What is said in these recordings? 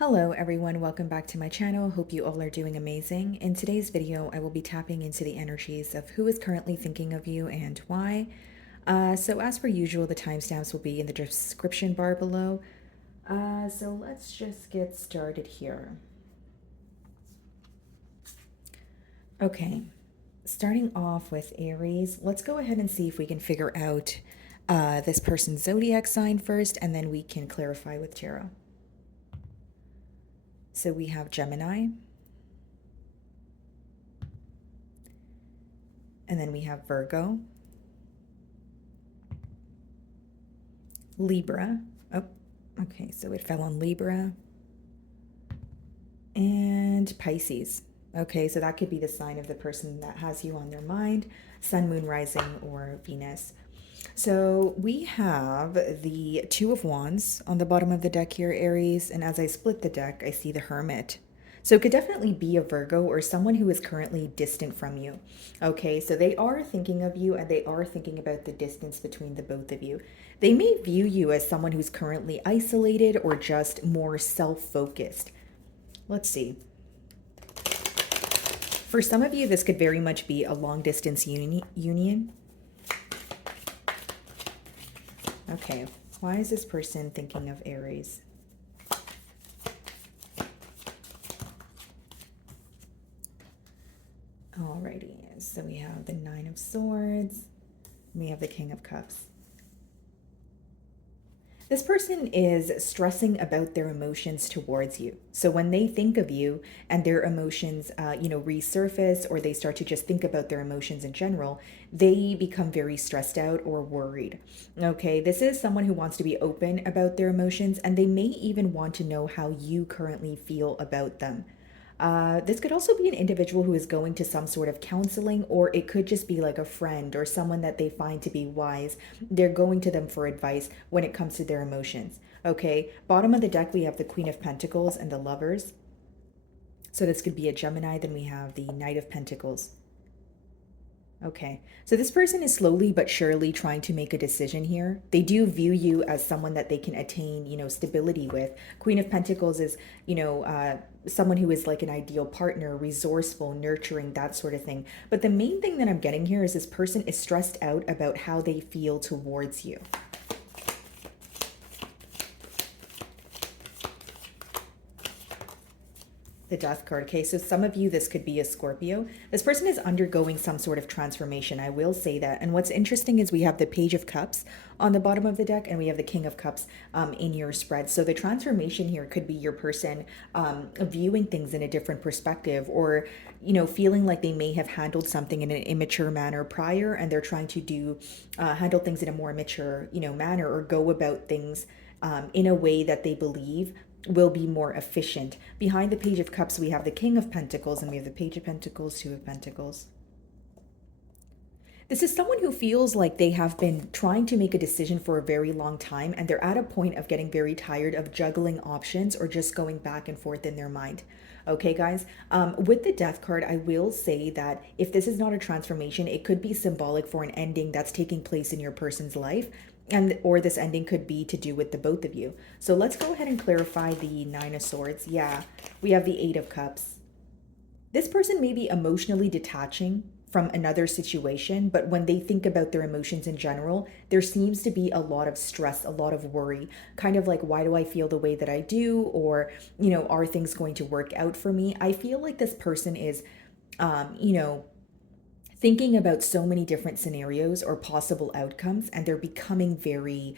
Hello everyone, welcome back to my channel. Hope you all are doing amazing. In today's video, I will be tapping into the energies of who is currently thinking of you and why. So as per usual, the timestamps will be in the description bar below. So let's just get started here. Okay, starting off with Aries, let's go ahead and see if we can figure out this person's zodiac sign first, and then we can clarify with tarot. So we have Gemini, and then we have Virgo, Libra. Oh, okay, so it fell on Libra, and Pisces. Okay, so that could be the sign of the person that has you on their mind, Sun, Moon, Rising, or Venus. So we have the Two of Wands on the bottom of the deck here, Aries, and as I split the deck, I see the Hermit. So it could definitely be a Virgo or someone who is currently distant from you. Okay, so they are thinking of you and they are thinking about the distance between the both of you. They may view you as someone who's currently isolated or just more self-focused. Let's see. For some of you, this could very much be a long-distance union. Okay, why is this person thinking of Aries? Alrighty, so we have the Nine of Swords, we have the King of Cups. This person is stressing about their emotions towards you. So when they think of you and their emotions, resurface, or they start to just think about their emotions in general, they become very stressed out or worried. Okay, this is someone who wants to be open about their emotions, and they may even want to know how you currently feel about them. This could also be an individual who is going to some sort of counseling, or it could just be like a friend or someone that they find to be wise. They're going to them for advice when it comes to their emotions. Okay, bottom of the deck, we have the Queen of Pentacles and the Lovers. So this could be a Gemini. Then we have the Knight of Pentacles. Okay, so this person is slowly but surely trying to make a decision here. They do view you as someone that they can attain, stability with. Queen of Pentacles is, someone who is like an ideal partner, resourceful, nurturing, that sort of thing. But the main thing that I'm getting here is this person is stressed out about how they feel towards you. The Death card. Okay, so some of you, this could be a Scorpio. This person is undergoing some sort of transformation. I will say that. And what's interesting is we have the Page of Cups on the bottom of the deck, and we have the King of Cups in your spread. So the transformation here could be your person viewing things in a different perspective, or feeling like they may have handled something in an immature manner prior, and they're trying to handle things in a more mature manner, or go about things in a way that they believe will be more efficient. Behind the Page of Cups, we have the King of Pentacles, and we have the Page of Pentacles, Two of Pentacles. This is someone who feels like they have been trying to make a decision for a very long time, and they're at a point of getting very tired of juggling options or just going back and forth in their mind. Okay, guys, with the Death card, I will say that if this is not a transformation, it could be symbolic for an ending that's taking place in your person's life, or this ending could be to do with the both of you. So let's go ahead and clarify the Nine of Swords. Yeah, we have the Eight of Cups. This person may be emotionally detaching from another situation, but when they think about their emotions in general, there seems to be a lot of stress, a lot of worry, kind of like, why do I feel the way that I do? Or, are things going to work out for me? I feel like this person is, thinking about so many different scenarios or possible outcomes, and they're becoming very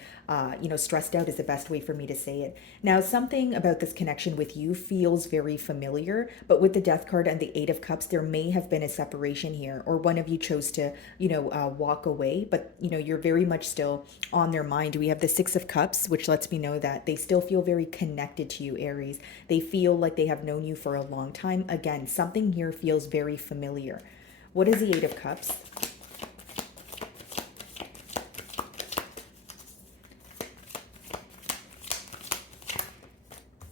stressed out is the best way for me to say it. Now, something about this connection with you feels very familiar, but with the Death card and the Eight of Cups, there may have been a separation here, or one of you chose to walk away, but you're very much still on their mind. We have the Six of Cups, which lets me know that they still feel very connected to you, Aries. They feel like they have known you for a long time. Again, something here feels very familiar. What is the Eight of Cups?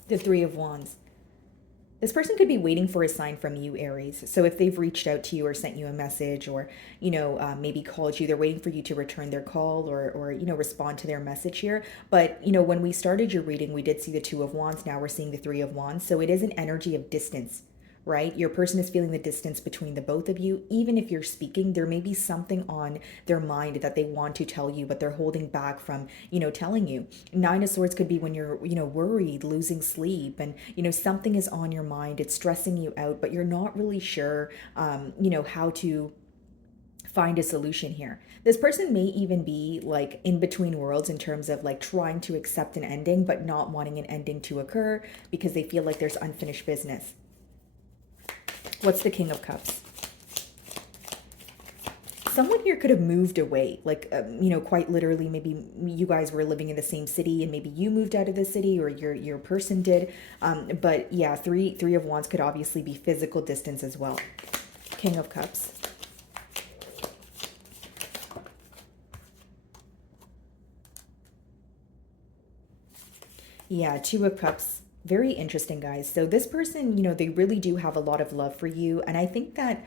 The Three of Wands. This person could be waiting for a sign from you, Aries. So if they've reached out to you or sent you a message or, maybe called you, they're waiting for you to return their call or, respond to their message here. But, when we started your reading, we did see the Two of Wands. Now we're seeing the Three of Wands. So it is an energy of distance, right? Your person is feeling the distance between the both of you. Even if you're speaking, there may be something on their mind that they want to tell you, but they're holding back from, telling you. Nine of Swords could be when you're, worried, losing sleep, and, something is on your mind. It's stressing you out, but you're not really sure, how to find a solution here. This person may even be like in between worlds in terms of like trying to accept an ending, but not wanting an ending to occur because they feel like there's unfinished business. What's the King of Cups? Someone here could have moved away, like, quite literally, maybe you guys were living in the same city and maybe you moved out of the city or your person did. But yeah, three of Wands could obviously be physical distance as well. King of Cups. Yeah, Two of Cups. Very interesting, guys. So this person, they really do have a lot of love for you. And I think that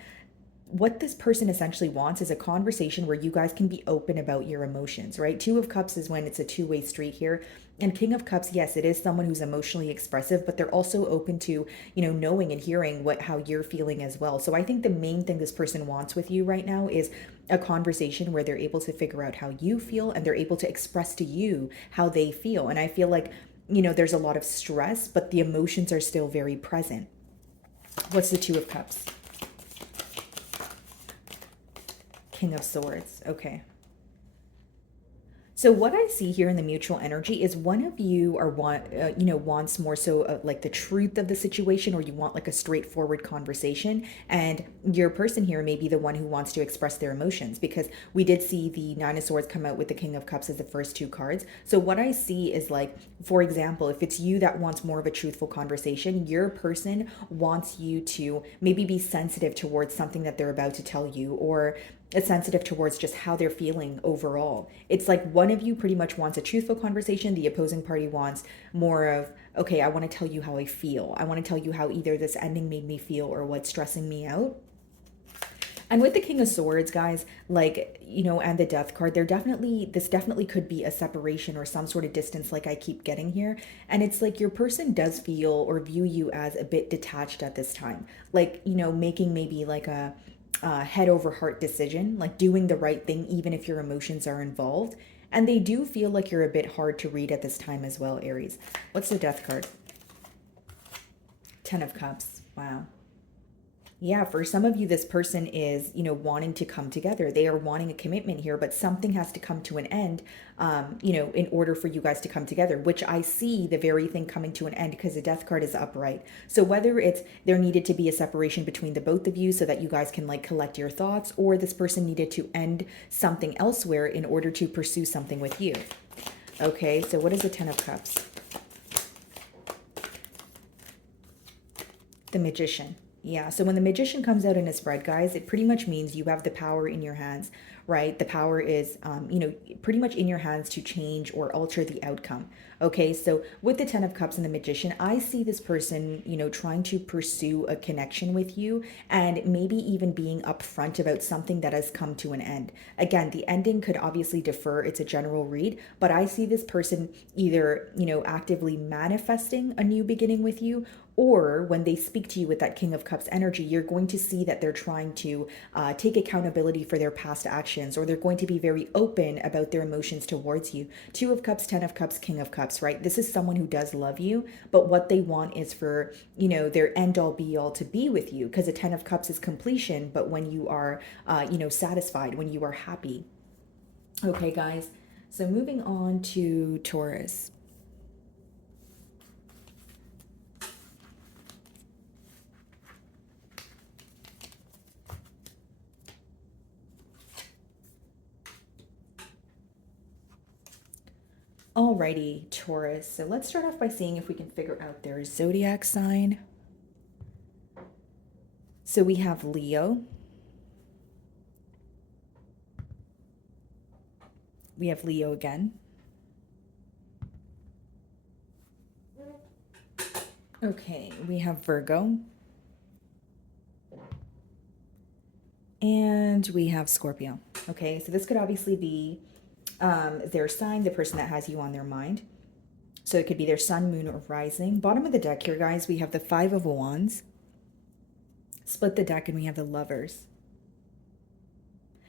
what this person essentially wants is a conversation where you guys can be open about your emotions, right? Two of Cups is when it's a two-way street here. And King of Cups, yes, it is someone who's emotionally expressive, but they're also open to, knowing and hearing how you're feeling as well. So I think the main thing this person wants with you right now is a conversation where they're able to figure out how you feel and they're able to express to you how they feel. And I feel like, there's a lot of stress, but the emotions are still very present. What's the Two of Cups? King of Swords. Okay. So what I see here in the mutual energy is one of you wants more so like the truth of the situation, or you want like a straightforward conversation, and your person here may be the one who wants to express their emotions, because we did see the Nine of Swords come out with the King of Cups as the first two cards. So what I see is, like, for example, if it's you that wants more of a truthful conversation, your person wants you to maybe be sensitive towards something that they're about to tell you, or it's sensitive towards just how they're feeling overall. It's like one of you pretty much wants a truthful conversation. The opposing party wants more of, okay, I want to tell you how I feel. I want to tell you how either this ending made me feel or what's stressing me out. And with the King of Swords, guys, like, and the Death card, this definitely could be a separation or some sort of distance, like I keep getting here. And it's like your person does feel or view you as a bit detached at this time. Like, making maybe like a head over heart decision, like doing the right thing, even if your emotions are involved. And they do feel like you're a bit hard to read at this time as well, Aries. What's the Death card? Ten of Cups. Wow. Yeah, for some of you, this person is, wanting to come together. They are wanting a commitment here, but something has to come to an end, in order for you guys to come together, which I see the very thing coming to an end because the Death card is upright. So whether it's there needed to be a separation between the both of you so that you guys can like collect your thoughts, or this person needed to end something elsewhere in order to pursue something with you. Okay, so what is the Ten of Cups? The Magician. Yeah, so when the Magician comes out in a spread, guys, it pretty much means you have the power in your hands, right? The power is, pretty much in your hands to change or alter the outcome. Okay, so with the Ten of Cups and the Magician, I see this person, trying to pursue a connection with you, and maybe even being upfront about something that has come to an end. Again, the ending could obviously differ. It's a general read, but I see this person either, actively manifesting a new beginning with you, or when they speak to you with that King of Cups energy, you're going to see that they're trying to take accountability for their past actions, or they're going to be very open about their emotions towards you. Two of Cups, Ten of Cups, King of Cups, right? This is someone who does love you, but what they want is for, their end all be all to be with you, because a Ten of Cups is completion, but when you are, satisfied, when you are happy. Okay, guys. So moving on to Taurus. Alrighty, Taurus. So let's start off by seeing if we can figure out their zodiac sign. So we have Leo. We have Leo again. Okay, we have Virgo and we have Scorpio. Okay, so this could obviously be their sign, the person that has you on their mind. So it could be their sun, moon, or rising. Bottom of the deck here, guys, we have the Five of Wands. Split the deck and we have the Lovers.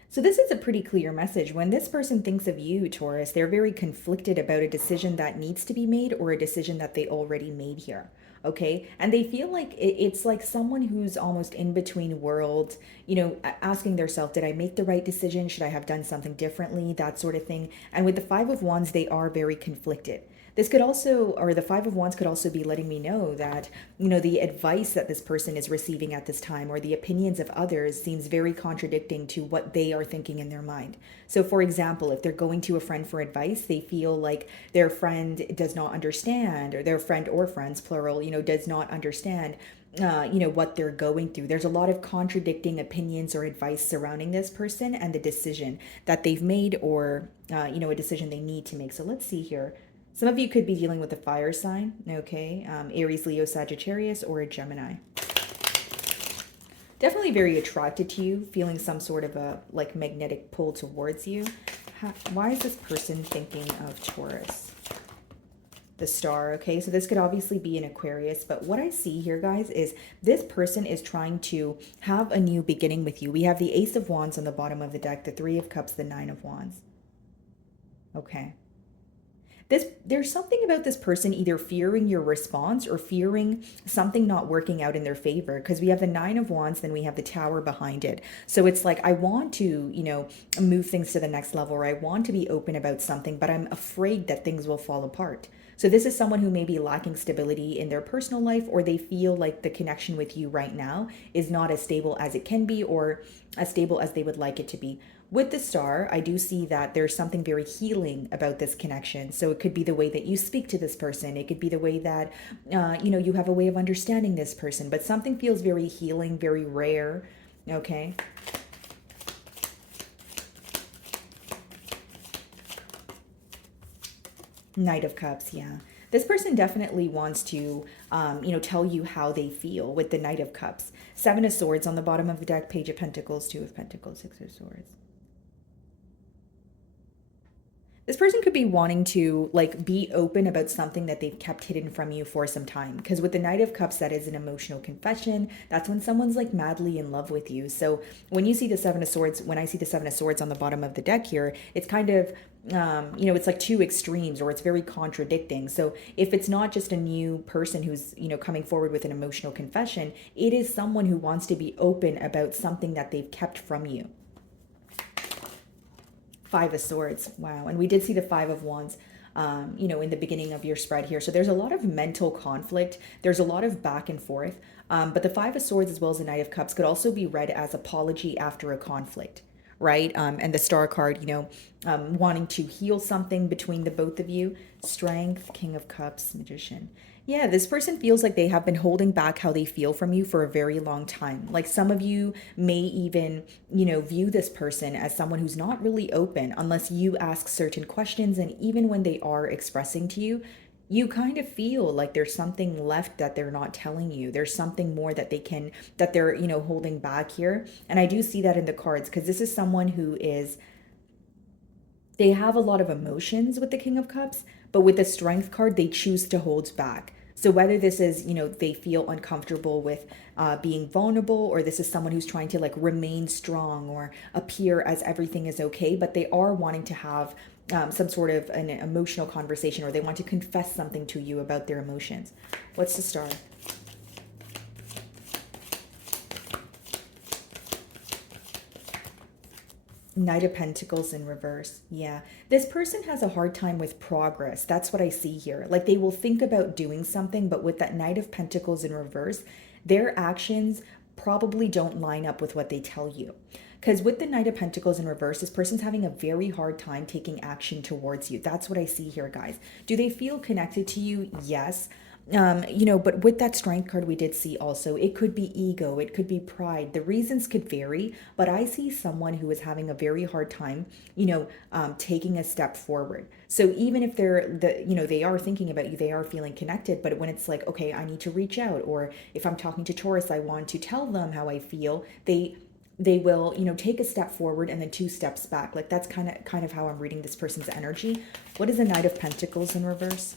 So this is a pretty clear message. When this person thinks of you, Taurus, they're very conflicted about a decision that needs to be made or a decision that they already made here. Okay. And they feel like it's like someone who's almost in between worlds, you know, asking themselves, did I make the right decision? Should I have done something differently? That sort of thing. And with the Five of Wands, they are very conflicted. This could also, or the Five of Wands could also be letting me know that, you know, the advice that this person is receiving at this time or the opinions of others seems very contradicting to what they are thinking in their mind. So, for example, if they're going to a friend for advice, they feel like their friend does not understand, or their friend or friends, plural, you know, does not understand you know, what they're going through. There's a lot of contradicting opinions or advice surrounding this person and the decision that they've made or, you know, a decision they need to make. So let's see here. Some of you could be dealing with a fire sign, okay? Aries, Leo, Sagittarius, or a Gemini. Definitely very attracted to you, feeling some sort of a like magnetic pull towards you. Why is this person thinking of Taurus? The Star, okay? So this could obviously be an Aquarius, but what I see here, guys, is this person is trying to have a new beginning with you. We have the Ace of Wands on the bottom of the deck, the Three of Cups, the Nine of Wands. Okay. There's something about this person either fearing your response or fearing something not working out in their favor, because we have the Nine of Wands, then we have the Tower behind it. So it's like, I want to, you know, move things to the next level, or I want to be open about something, but I'm afraid that things will fall apart. So this is someone who may be lacking stability in their personal life, or they feel like the connection with you right now is not as stable as it can be or as stable as they would like it to be. With the Star, I do see that there's something very healing about this connection. So it could be the way that you speak to this person. It could be the way that, you know, you have a way of understanding this person. But something feels very healing, very rare. Okay. Knight of Cups, yeah. This person definitely wants to, you know, tell you how they feel with the Knight of Cups. Seven of Swords on the bottom of the deck, Page of Pentacles, Two of Pentacles, Six of Swords. This person could be wanting to like be open about something that they've kept hidden from you for some time. Because with the Knight of Cups, that is an emotional confession. That's when someone's like madly in love with you. So when you see the Seven of Swords, when I see the Seven of Swords on the bottom of the deck here, it's kind of, you know, it's like two extremes, or it's very contradicting. So if it's not just a new person who's, you know, coming forward with an emotional confession, it is someone who wants to be open about something that they've kept from you. Five of Swords. Wow. And we did see the Five of Wands, you know, in the beginning of your spread here. So there's a lot of mental conflict. There's a lot of back and forth. But the Five of Swords as well as the Knight of Cups could also be read as apology after a conflict, right? And the Star card, you know, wanting to heal something between the both of you. Strength, King of Cups, Magician. Yeah, this person feels like they have been holding back how they feel from you for a very long time. Like some of you may even, you know, view this person as someone who's not really open unless you ask certain questions. And even when they are expressing to you, you kind of feel like there's something left that they're not telling you. There's something more that that they're, you know, holding back here. And I do see that in the cards, because this is someone who is, they have a lot of emotions with the King of Cups, but with the Strength card, they choose to hold back. So whether this is, you know, they feel uncomfortable with being vulnerable, or this is someone who's trying to like remain strong or appear as everything is okay, but they are wanting to have some sort of an emotional conversation, or they want to confess something to you about their emotions. What's the Star? Knight of Pentacles in reverse. Yeah. This person has a hard time with progress. That's what I see here. Like they will think about doing something, but with that Knight of Pentacles in reverse, their actions probably don't line up with what they tell you. Because with the Knight of Pentacles in reverse, this person's having a very hard time taking action towards you. That's what I see here, guys. Do they feel connected to you? Yes. You know, but with that strength card, we did see also, it could be ego, it could be pride. The reasons could vary, but I see someone who is having a very hard time, taking a step forward. So even if they are thinking about you, they are feeling connected, but when it's like, okay, I need to reach out, or if I'm talking to Taurus, I want to tell them how I feel, they will, take a step forward and then two steps back. Like that's kind of how I'm reading this person's energy. What is the Knight of Pentacles in reverse?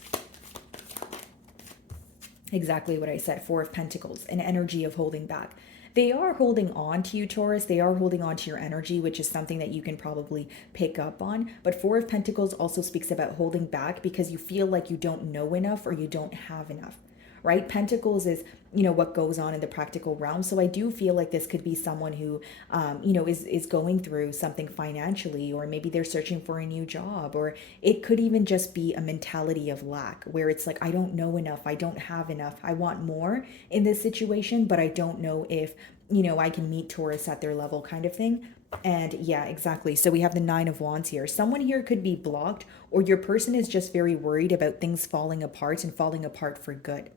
Exactly what I said. Four of Pentacles, an energy of holding back. They are holding on to you, Taurus. They are holding on to your energy, which is something that you can probably pick up on. But Four of Pentacles also speaks about holding back because you feel like you don't know enough or you don't have enough, right? Pentacles is, what goes on in the practical realm. So I do feel like this could be someone who, is going through something financially, or maybe they're searching for a new job, or it could even just be a mentality of lack where it's like, I don't know enough. I don't have enough. I want more in this situation, but I don't know if, I can meet Taurus at their level kind of thing. And yeah, exactly. So we have the Nine of Wands here. Someone here could be blocked, or your person is just very worried about things falling apart and falling apart for good.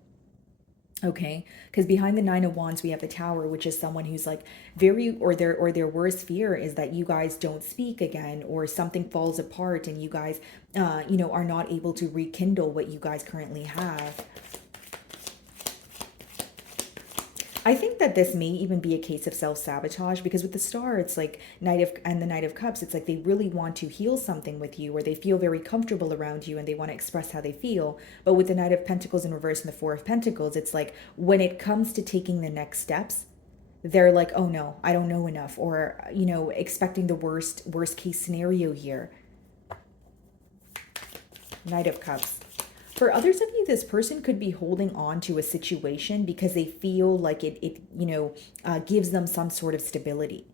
Okay, because behind the Nine of Wands, we have the Tower, which is someone who's like very, or their worst fear is that you guys don't speak again, or something falls apart, and you guys, are not able to rekindle what you guys currently have. I think that this may even be a case of self-sabotage, because with the Star, it's like the Knight of Cups, it's like they really want to heal something with you, or they feel very comfortable around you and they want to express how they feel. But with the Knight of Pentacles in reverse and the Four of Pentacles, it's like when it comes to taking the next steps, they're like, oh no, I don't know enough, or expecting the worst case scenario here. Knight of Cups. For others of you, this person could be holding on to a situation because they feel like it gives them some sort of stability.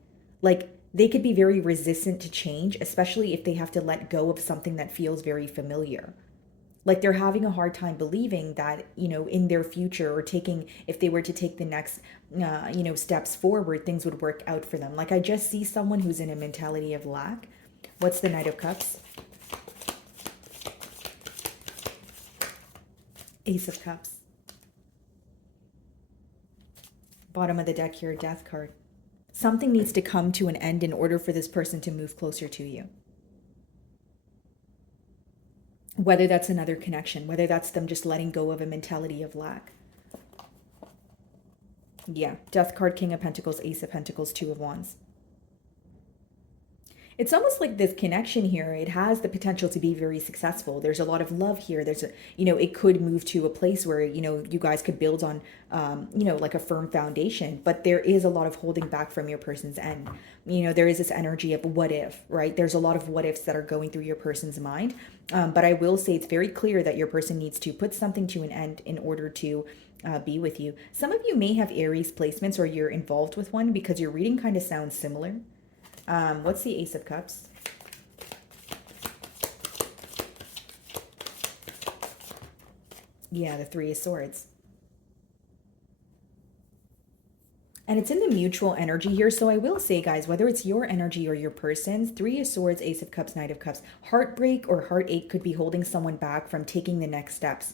Like they could be very resistant to change, especially if they have to let go of something that feels very familiar. Like they're having a hard time believing that, in their future, or if they were to take the next, steps forward, things would work out for them. Like I just see someone who's in a mentality of lack. What's the Knight of Cups? Ace of Cups. Bottom of the deck here, Death card. Something needs to come to an end in order for this person to move closer to you. Whether that's another connection, whether that's them just letting go of a mentality of lack. Yeah, Death card, King of Pentacles, Ace of Pentacles, Two of Wands. It's almost like this connection here, it has the potential to be very successful. There's a lot of love here. It could move to a place where, you guys could build on, like a firm foundation, but there is a lot of holding back from your person's end. There is this energy of what if, right? There's a lot of what ifs that are going through your person's mind. But I will say it's very clear that your person needs to put something to an end in order to be with you. Some of you may have Aries placements, or you're involved with one, because your reading kind of sounds similar. What's the Ace of Cups? Yeah, the Three of Swords. And it's in the mutual energy here. So I will say, guys, whether it's your energy or your person's, Three of Swords, Ace of Cups, Knight of Cups, heartbreak or heartache could be holding someone back from taking the next steps.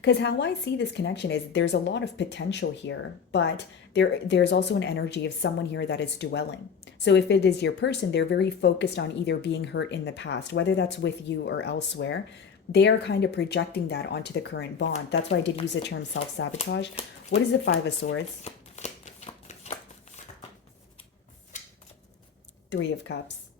Because how I see this connection is there's a lot of potential here, but there's also an energy of someone here that is dwelling. So if it is your person, they're very focused on either being hurt in the past, whether that's with you or elsewhere. They are kind of projecting that onto the current bond. That's why I did use the term self-sabotage. What is the Five of Swords? Three of Cups.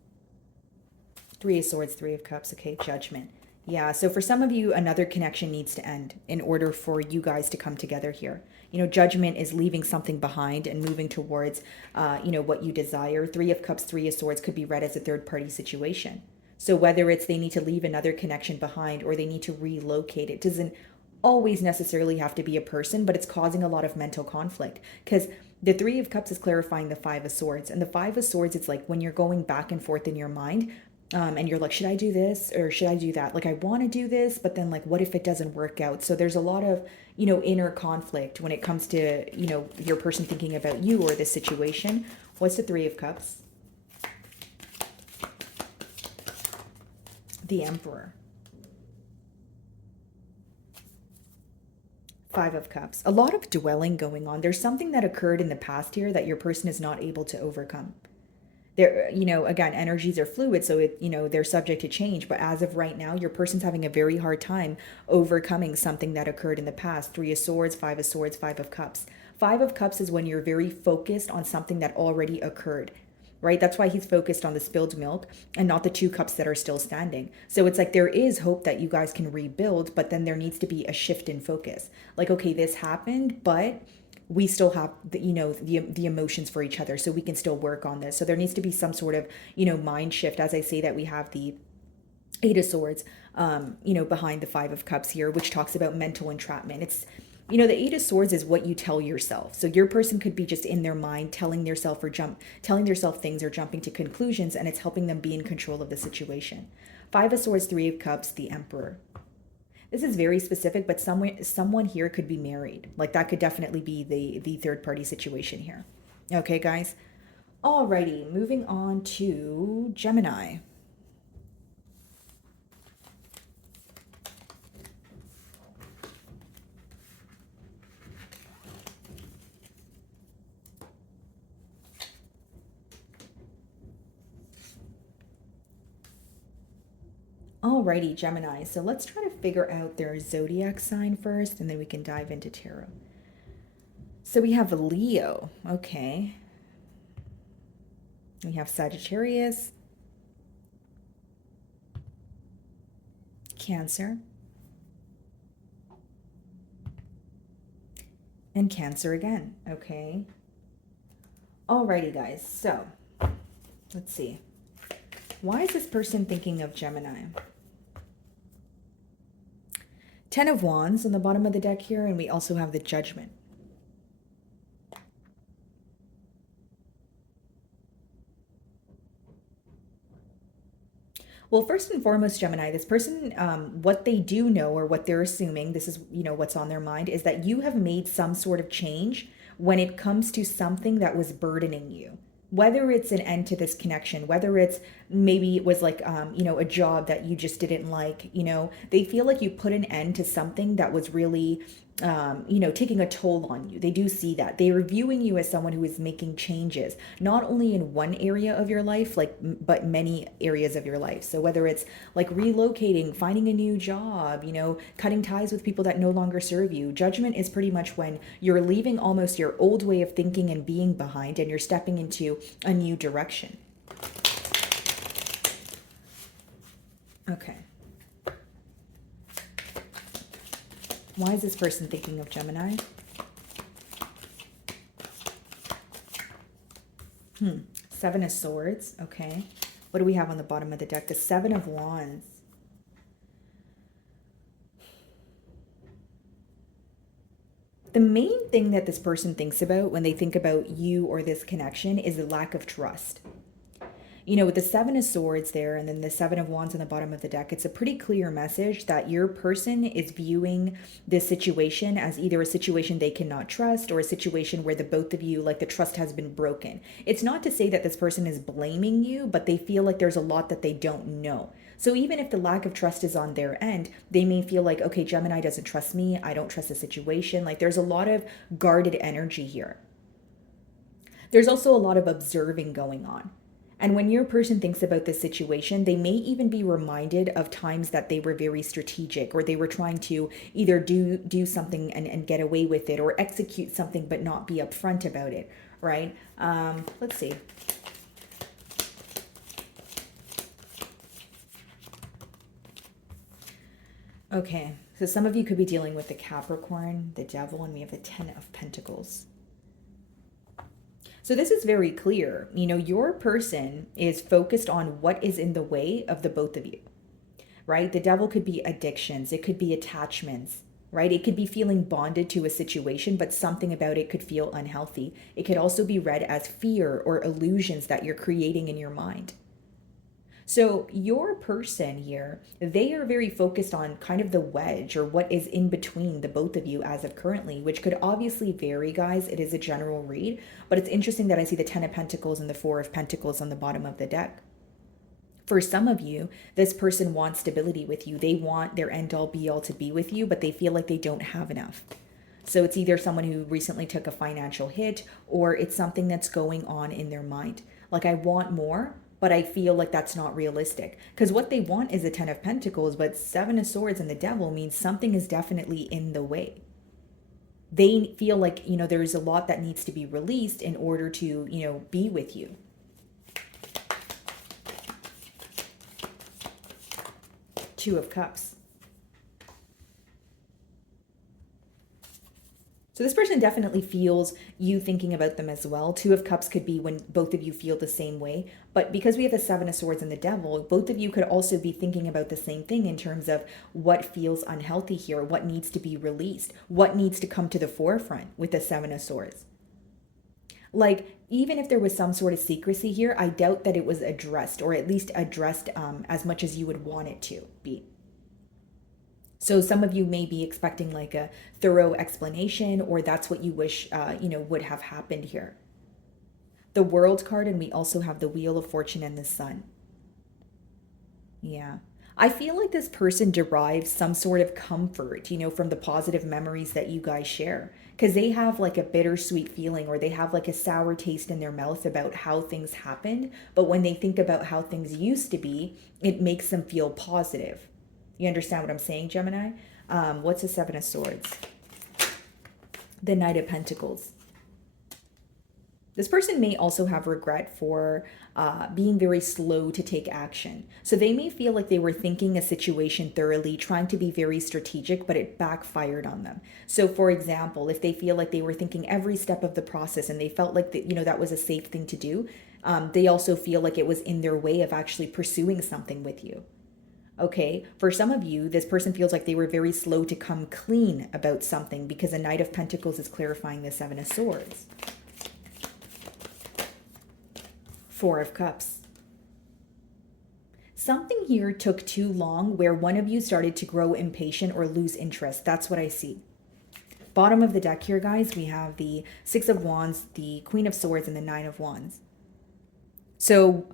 Three of Swords, Three of Cups. Okay, Judgment. Yeah, so for some of you, another connection needs to end in order for you guys to come together here. Judgment is leaving something behind and moving towards, what you desire. Three of Cups, Three of Swords could be read as a third-party situation. So whether it's they need to leave another connection behind or they need to relocate, it doesn't always necessarily have to be a person, but it's causing a lot of mental conflict, because the Three of Cups is clarifying the Five of Swords. And the Five of Swords, it's like when you're going back and forth in your mind, and you're like, should I do this or should I do that? Like, I want to do this, but then like, what if it doesn't work out? So there's a lot of, inner conflict when it comes to, your person thinking about you or this situation. What's the Three of Cups? The Emperor. Five of Cups. A lot of dwelling going on. There's something that occurred in the past here that your person is not able to overcome. There, again, energies are fluid, so they're subject to change. But as of right now, your person's having a very hard time overcoming something that occurred in the past. Three of Swords, Five of Swords, Five of Cups. Five of Cups is when you're very focused on something that already occurred, right? That's why he's focused on the spilled milk and not the two cups that are still standing. So it's like there is hope that you guys can rebuild, but then there needs to be a shift in focus. Like, okay, this happened, but we still have the emotions for each other, so we can still work on this. So there needs to be some sort of mind shift. As I say that, we have the Eight of Swords behind the Five of Cups here, which talks about mental entrapment. It's the Eight of Swords is what you tell yourself. So your person could be just in their mind telling themselves things or jumping to conclusions, and it's helping them be in control of the situation. Five of Swords, Three of Cups, the Emperor. This is very specific, but someone here could be married. Like, that could definitely be the third party situation here. Okay, guys? Alrighty, moving on to Gemini. Alrighty, Gemini. So let's try to figure out their zodiac sign first, and then we can dive into tarot. So we have Leo. Okay. We have Sagittarius, Cancer, and Cancer again. Okay. Alrighty, guys. So let's see. Why is this person thinking of Gemini? Ten of Wands on the bottom of the deck here, and we also have the Judgment. Well, first and foremost, Gemini, this person, what they do know, or what they're assuming, this is, what's on their mind, is that you have made some sort of change when it comes to something that was burdening you. Whether it's an end to this connection, whether it's maybe it was like, a job that you just didn't like, they feel like you put an end to something that was really, taking a toll on you. They do see that. They are viewing you as someone who is making changes, not only in one area of your life, but many areas of your life. So whether it's like relocating, finding a new job, cutting ties with people that no longer serve you. Judgment is pretty much when you're leaving almost your old way of thinking and being behind, and you're stepping into a new direction. Okay. Why is this person thinking of Gemini? Seven of Swords. Okay. What do we have on the bottom of the deck? The Seven of Wands. The main thing that this person thinks about when they think about you or this connection is the lack of trust. With the Seven of Swords there and then the Seven of Wands on the bottom of the deck, it's a pretty clear message that your person is viewing this situation as either a situation they cannot trust or a situation where the both of you, like, the trust has been broken. It's not to say that this person is blaming you, but they feel like there's a lot that they don't know. So even if the lack of trust is on their end, they may feel like, okay, Gemini doesn't trust me. I don't trust the situation. Like, there's a lot of guarded energy here. There's also a lot of observing going on. And when your person thinks about this situation, they may even be reminded of times that they were very strategic, or they were trying to either do something and get away with it, or execute something but not be upfront about it, right? Let's see. Okay, so some of you could be dealing with the Capricorn, the Devil, and we have the Ten of Pentacles. So this is very clear. Your person is focused on what is in the way of the both of you, right? The Devil could be addictions. It could be attachments, right? It could be feeling bonded to a situation, but something about it could feel unhealthy. It could also be read as fear or illusions that you're creating in your mind. So your person here, they are very focused on kind of the wedge, or what is in between the both of you as of currently, which could obviously vary, guys. It is a general read, but it's interesting that I see the Ten of Pentacles and the Four of Pentacles on the bottom of the deck. For some of you, this person wants stability with you. They want their end all be all to be with you, but they feel like they don't have enough. So it's either someone who recently took a financial hit, or it's something that's going on in their mind. Like, I want more, but I feel like that's not realistic. Because what they want is a 10 of Pentacles, but 7 of Swords and the Devil means something is definitely in the way. They feel like, there's a lot that needs to be released in order to, be with you. Two of Cups. So this person definitely feels you thinking about them as well. Two of Cups could be when both of you feel the same way. But because we have the 7 of Swords and the Devil, both of you could also be thinking about the same thing in terms of what feels unhealthy here, what needs to be released, what needs to come to the forefront with the 7 of Swords. Like, even if there was some sort of secrecy here, I doubt that it was addressed, or at least addressed as much as you would want it to be. So some of you may be expecting like a thorough explanation, or that's what you wish, would have happened here. The World card, and we also have the Wheel of Fortune and the Sun. Yeah. I feel like this person derives some sort of comfort, from the positive memories that you guys share. Because they have like a bittersweet feeling, or they have like a sour taste in their mouth about how things happened. But when they think about how things used to be, it makes them feel positive. You understand what I'm saying, Gemini? What's the 7 of Swords? The Knight of Pentacles. This person may also have regret for being very slow to take action. So they may feel like they were thinking a situation thoroughly, trying to be very strategic, but it backfired on them. So for example, if they feel like they were thinking every step of the process and they felt like that was a safe thing to do, they also feel like it was in their way of actually pursuing something with you. Okay, for some of you, this person feels like they were very slow to come clean about something, because a Knight of Pentacles is clarifying the 7 of Swords. 4 of Cups. Something here took too long, where one of you started to grow impatient or lose interest. That's what I see. Bottom of the deck here, guys, we have the 6 of Wands, the Queen of Swords, and the 9 of Wands. So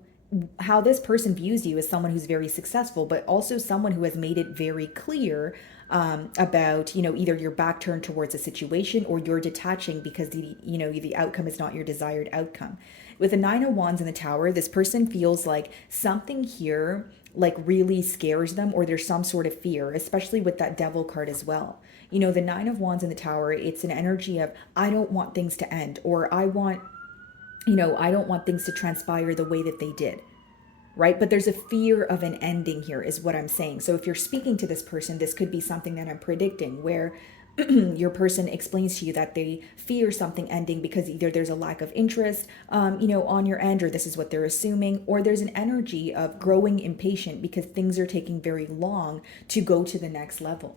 how this person views you is someone who's very successful, but also someone who has made it very clear about, either your back turned towards a situation, or you're detaching because the outcome is not your desired outcome. With the 9 of Wands in the Tower, this person feels like something here like really scares them, or there's some sort of fear, especially with that Devil card as well. The 9 of Wands in the Tower, it's an energy of, I don't want things to end, or I don't want things to transpire the way that they did, right? But there's a fear of an ending here is what I'm saying. So if you're speaking to this person, this could be something that I'm predicting, where your person explains to you that they fear something ending because either there's a lack of interest, on your end, or this is what they're assuming, or there's an energy of growing impatient because things are taking very long to go to the next level.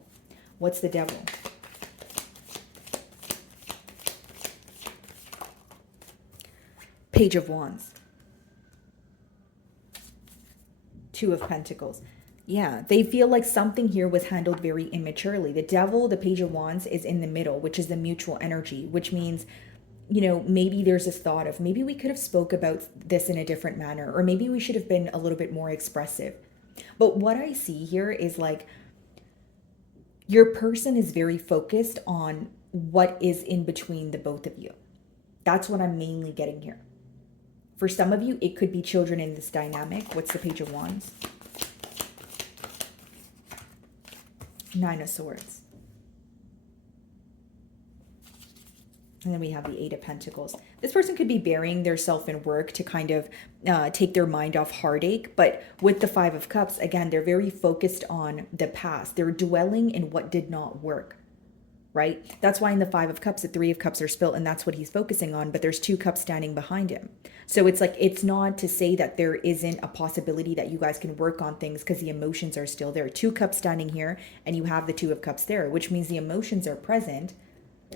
What's the Devil? Page of Wands. 2 of Pentacles. Yeah, they feel like something here was handled very immaturely. The Devil, the Page of Wands, is in the middle, which is the mutual energy, which means, maybe there's this thought of, maybe we could have spoke about this in a different manner, or maybe we should have been a little bit more expressive. But what I see here is like, your person is very focused on what is in between the both of you. That's what I'm mainly getting here. For some of you, it could be children in this dynamic. What's the Page of Wands? 9 of Swords. And then we have the 8 of Pentacles. This person could be burying their self in work to kind of take their mind off heartache. But with the 5 of Cups, again, they're very focused on the past. They're dwelling in what did not work. Right? That's why in the 5 of Cups, the 3 of Cups are spilt, and that's what he's focusing on, but there's 2 cups standing behind him. So it's like, it's not to say that there isn't a possibility that you guys can work on things, because the emotions are still there. 2 cups standing here, and you have the 2 of Cups there, which means the emotions are present,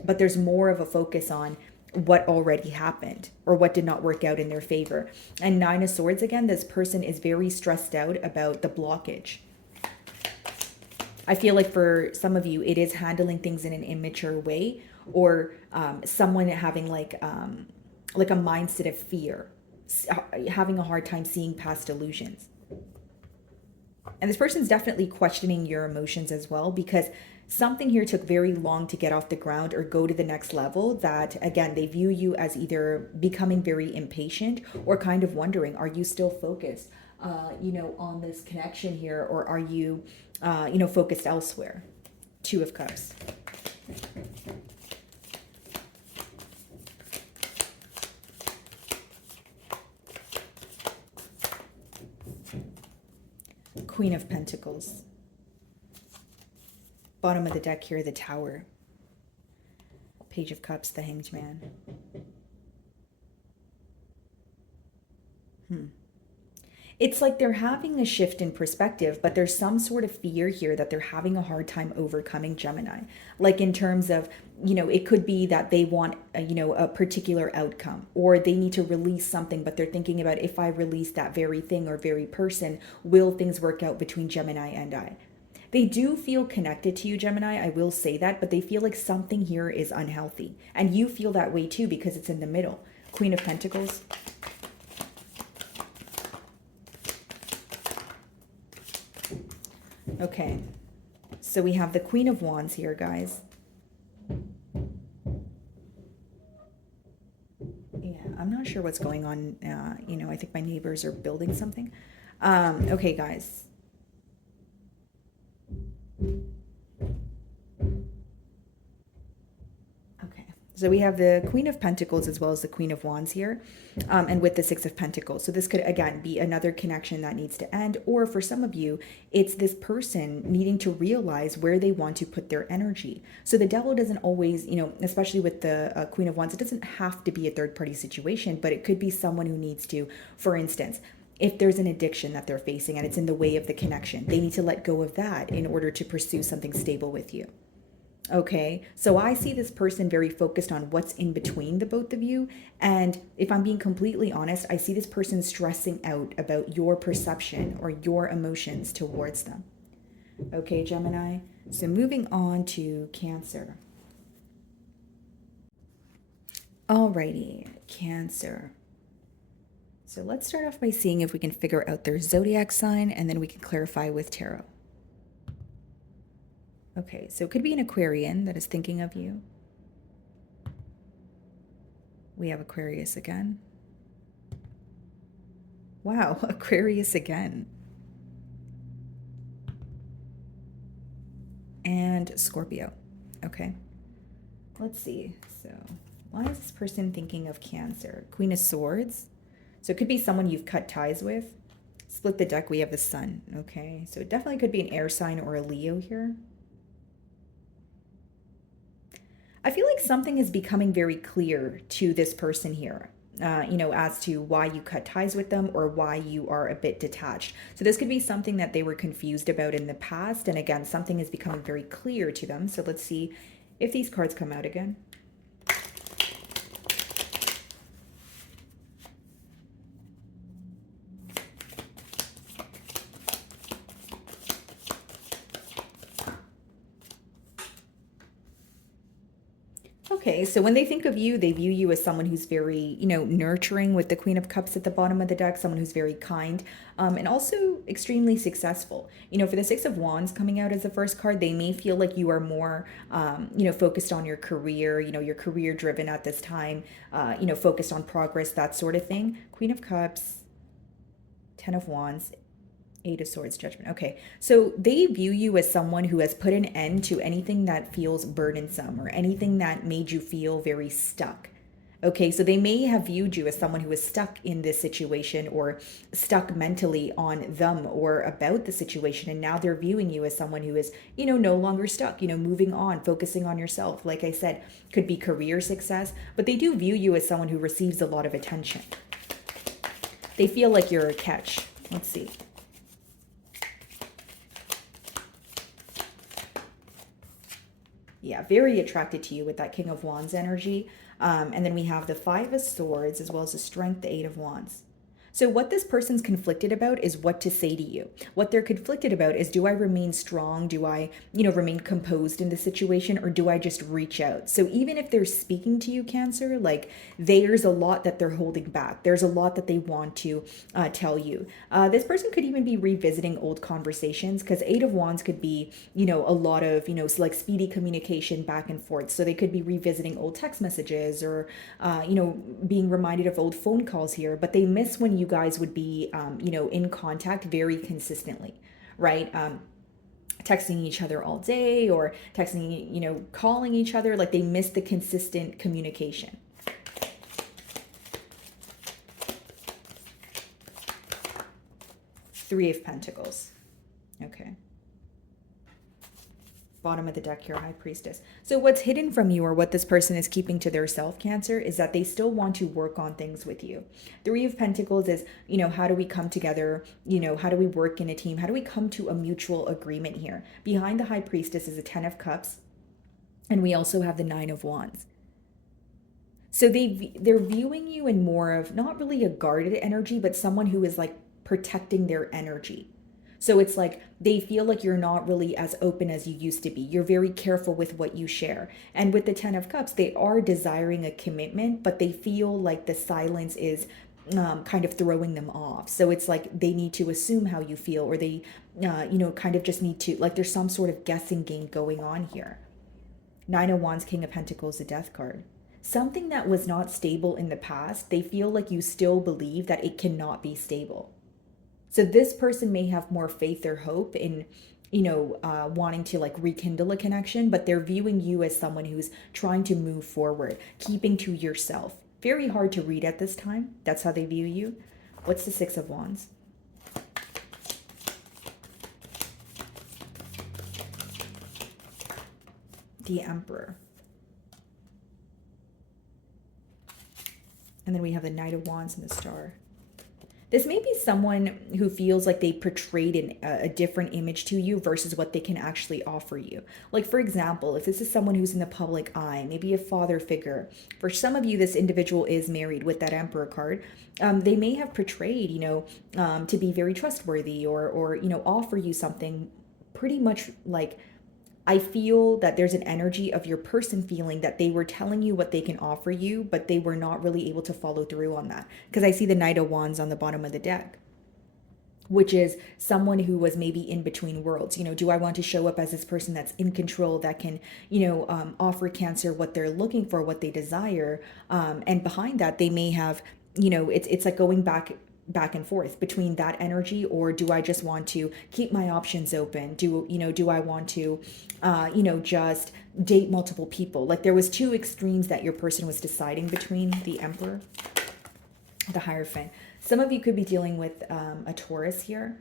but there's more of a focus on what already happened, or what did not work out in their favor. And 9 of Swords, again, this person is very stressed out about the blockage. I feel like for some of you, it is handling things in an immature way, or someone having like a mindset of fear, having a hard time seeing past illusions. And this person's definitely questioning your emotions as well, because something here took very long to get off the ground or go to the next level, that again, they view you as either becoming very impatient or kind of wondering, are you still focused, on this connection here, or are you, focused elsewhere? Two of Cups. Queen of Pentacles. Bottom of the deck here, the Tower. Page of Cups, the Hanged Man. It's like they're having a shift in perspective, but there's some sort of fear here that they're having a hard time overcoming, Gemini. Like in terms of, it could be that they want, a particular outcome, or they need to release something, but they're thinking about, if I release that very thing or very person, will things work out between Gemini and I? They do feel connected to you, Gemini, I will say that, but they feel like something here is unhealthy. And you feel that way too, because it's in the middle. Queen of Pentacles. Okay, so we have the Queen of Wands here, guys. Yeah, I'm not sure what's going on. I think my neighbors are building something. Okay, guys. So we have the Queen of Pentacles as well as the Queen of Wands here, and with the Six of Pentacles. So this could, again, be another connection that needs to end, or for some of you, it's this person needing to realize where they want to put their energy. So the Devil doesn't always, especially with the Queen of Wands, it doesn't have to be a third-party situation, but it could be someone who needs to, for instance, if there's an addiction that they're facing and it's in the way of the connection, they need to let go of that in order to pursue something stable with you. Okay, so I see this person very focused on what's in between the both of you. And if I'm being completely honest, I see this person stressing out about your perception or your emotions towards them. Okay, Gemini. So moving on to Cancer. Alrighty, Cancer. So let's start off by seeing if we can figure out their zodiac sign, and then we can clarify with tarot. Okay, so it could be an Aquarian that is thinking of you. We have Aquarius again. Wow, Aquarius again. And Scorpio. Okay, let's see. So why is this person thinking of Cancer? Queen of Swords. So it could be someone you've cut ties with. Split the deck, we have the Sun. Okay, so it definitely could be an air sign or a Leo here. I feel like something is becoming very clear to this person here, as to why you cut ties with them or why you are a bit detached. So this could be something that they were confused about in the past. And again, something is becoming very clear to them. So let's see if these cards come out again. Okay, so when they think of you, they view you as someone who's very, nurturing with the Queen of Cups at the bottom of the deck, someone who's very kind, and also extremely successful. For the Six of Wands coming out as the first card, they may feel like you are more, focused on your career, you're career driven at this time, focused on progress, that sort of thing. Queen of Cups, Ten of Wands, Eight of Swords, Judgment. Okay, so they view you as someone who has put an end to anything that feels burdensome or anything that made you feel very stuck. Okay, so they may have viewed you as someone who is stuck in this situation or stuck mentally on them or about the situation. And now they're viewing you as someone who is, no longer stuck, moving on, focusing on yourself. Like I said, could be career success, but they do view you as someone who receives a lot of attention. They feel like you're a catch. Let's see. Yeah, very attracted to you with that King of Wands energy. And then we have the Five of Swords as well as the Strength, the Eight of Wands. So what this person's conflicted about is what to say to you. What they're conflicted about is, do I remain strong? Do I, remain composed in the situation, or do I just reach out? So even if they're speaking to you, Cancer, like there's a lot that they're holding back. There's a lot that they want to tell you. This person could even be revisiting old conversations, because Eight of Wands could be, a lot of, like speedy communication back and forth. So they could be revisiting old text messages, or, being reminded of old phone calls here, but they miss when you guys would be, in contact very consistently, right? Texting each other all day, or texting, calling each other. Like they miss the consistent communication. Three of Pentacles. Okay. Bottom of the deck here, High Priestess. So what's hidden from you, or what this person is keeping to their self, Cancer, is that they still want to work on things with you. Three of Pentacles is, how do we come together? How do we work in a team? How do we come to a mutual agreement here? Behind the High Priestess is a Ten of Cups, and we also have the Nine of Wands. So they're viewing you in more of not really a guarded energy, but someone who is like protecting their energy. So it's like they feel like you're not really as open as you used to be. You're very careful with what you share. And with the Ten of Cups, they are desiring a commitment, but they feel like the silence is kind of throwing them off. So it's like they need to assume how you feel, or they, kind of just need to, like there's some sort of guessing game going on here. Nine of Wands, King of Pentacles, the Death card. Something that was not stable in the past, they feel like you still believe that it cannot be stable. So this person may have more faith or hope in, wanting to like rekindle a connection, but they're viewing you as someone who's trying to move forward, keeping to yourself. Very hard to read at this time. That's how they view you. What's the Six of Wands? The Emperor. And then we have the Knight of Wands and the Star. This may be someone who feels like they portrayed a different image to you versus what they can actually offer you. Like, for example, if this is someone who's in the public eye, maybe a father figure. For some of you, this individual is married with that Emperor card. They may have portrayed, to be very trustworthy, or offer you something pretty much like, I feel that there's an energy of your person feeling that they were telling you what they can offer you, but they were not really able to follow through on that. Because I see the Knight of Wands on the bottom of the deck, which is someone who was maybe in between worlds. Do I want to show up as this person that's in control, that can, offer Cancer what they're looking for, what they desire? And behind that, they may have, it's like going back and forth between that energy, or do I just want to keep my options open? Do I want to, just date multiple people? Like there was two extremes that your person was deciding between. The Emperor, the Hierophant. Some of you could be dealing with a Taurus here.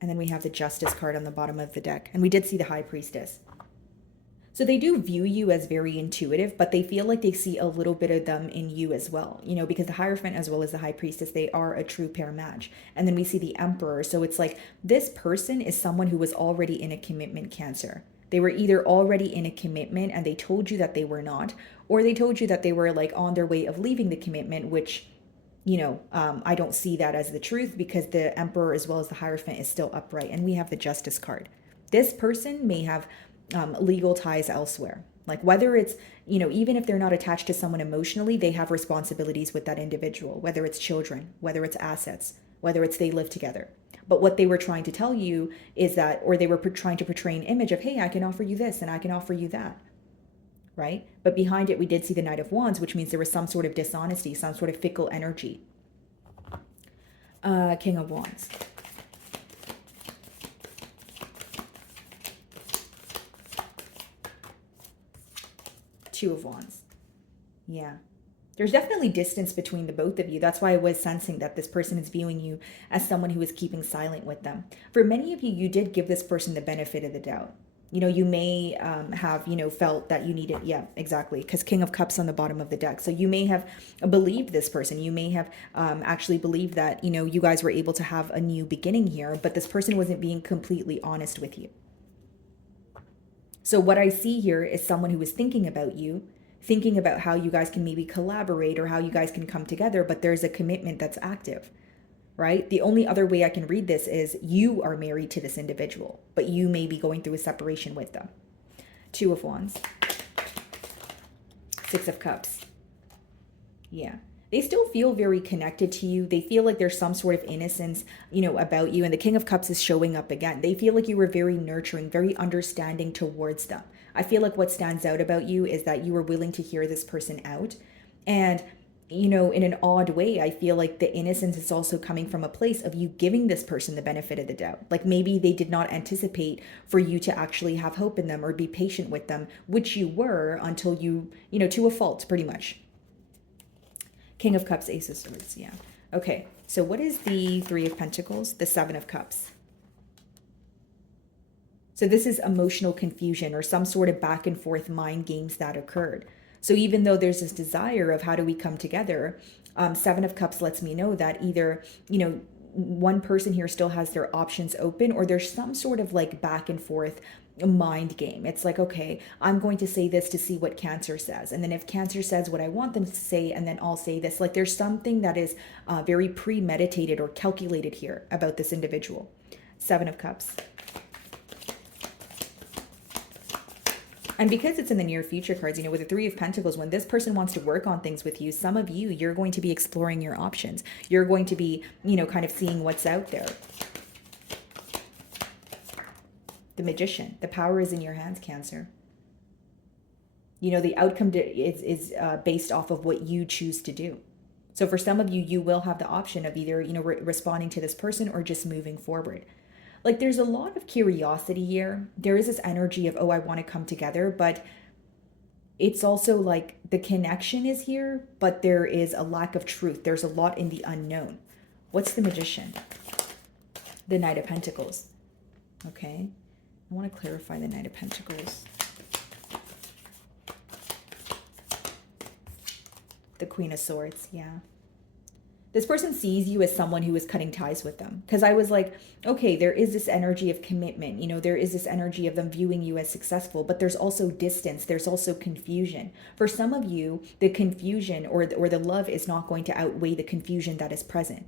And then we have the Justice card on the bottom of the deck. And we did see the High Priestess. So they do view you as very intuitive, but they feel like they see a little bit of them in you as well, because the Hierophant as well as the High Priestess, they are a true pair match. And then we see the Emperor. So it's like this person is someone who was already in a commitment, Cancer. They were either already in a commitment and they told you that they were not, or they told you that they were like on their way of leaving the commitment, which, I don't see that as the truth, because the Emperor as well as the Hierophant is still upright. And we have the Justice card. This person may have legal ties elsewhere. Like whether it's, even if they're not attached to someone emotionally, they have responsibilities with that individual, whether it's children, whether it's assets, whether it's they live together. But what they were trying to tell you is that, or they were trying to portray an image of, hey, I can offer you this and I can offer you that. Right? But behind it, we did see the Knight of Wands, which means there was some sort of dishonesty, some sort of fickle energy. King of Wands. Two of Wands. Yeah. There's definitely distance between the both of you. That's why I was sensing that this person is viewing you as someone who is keeping silent with them. For many of you, you did give this person the benefit of the doubt. You may have, felt that you needed, yeah, exactly, because King of Cups on the bottom of the deck. So you may have believed this person. You may have actually believed that, you guys were able to have a new beginning here, but this person wasn't being completely honest with you. So what I see here is someone who is thinking about you, thinking about how you guys can maybe collaborate or how you guys can come together, but there's a commitment that's active, right? The only other way I can read this is you are married to this individual, but you may be going through a separation with them. Two of Wands. Six of Cups. Yeah. They still feel very connected to you. They feel like there's some sort of innocence, about you. And the King of Cups is showing up again. They feel like you were very nurturing, very understanding towards them. I feel like what stands out about you is that you were willing to hear this person out. And, in an odd way, I feel like the innocence is also coming from a place of you giving this person the benefit of the doubt. Like maybe they did not anticipate for you to actually have hope in them or be patient with them, which you were until you, to a fault, pretty much. King of Cups, Ace of Swords, yeah. Okay, so what is the Three of Pentacles? The Seven of Cups. So this is emotional confusion or some sort of back and forth mind games that occurred. So even though there's this desire of how do we come together, Seven of Cups lets me know that either, one person here still has their options open or there's some sort of like back and forth mind game. It's like, okay, I'm going to say this to see what Cancer says. And then if Cancer says what I want them to say, and then I'll say this. Like there's something that is very premeditated or calculated here about this individual. Seven of Cups. And because it's in the near future cards, with the Three of Pentacles, when this person wants to work on things with you, some of you, you're going to be exploring your options. You're going to be, kind of seeing what's out there. The Magician. The power is in your hands, Cancer. The outcome is based off of what you choose to do. So for some of you, you will have the option of either, responding to this person or just moving forward. Like there's a lot of curiosity here. There is this energy of, oh, I want to come together, but it's also like the connection is here, but there is a lack of truth. There's a lot in the unknown. What's the Magician? The Knight of Pentacles. Okay. I want to clarify the Knight of Pentacles. The Queen of Swords, yeah. This person sees you as someone who is cutting ties with them. Because I was like, okay, there is this energy of commitment. There is this energy of them viewing you as successful, but there's also distance. There's also confusion. For some of you, the confusion or the love is not going to outweigh the confusion that is present.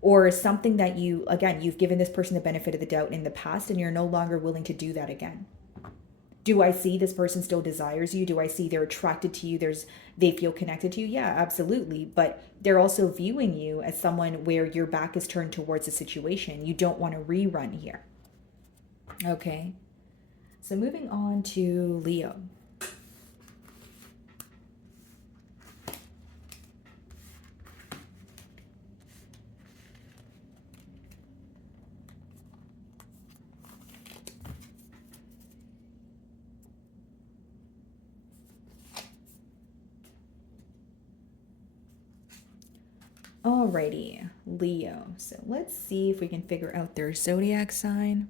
Or something that you've given this person the benefit of the doubt in the past and you're no longer willing to do that again. Do I see this person still desires you? Do I see they're attracted to you? They feel connected to you? Yeah, absolutely. But they're also viewing you as someone where your back is turned towards a situation. You don't want to rerun here. Okay. So moving on to Leo. Alrighty, Leo. So let's see if we can figure out their zodiac sign.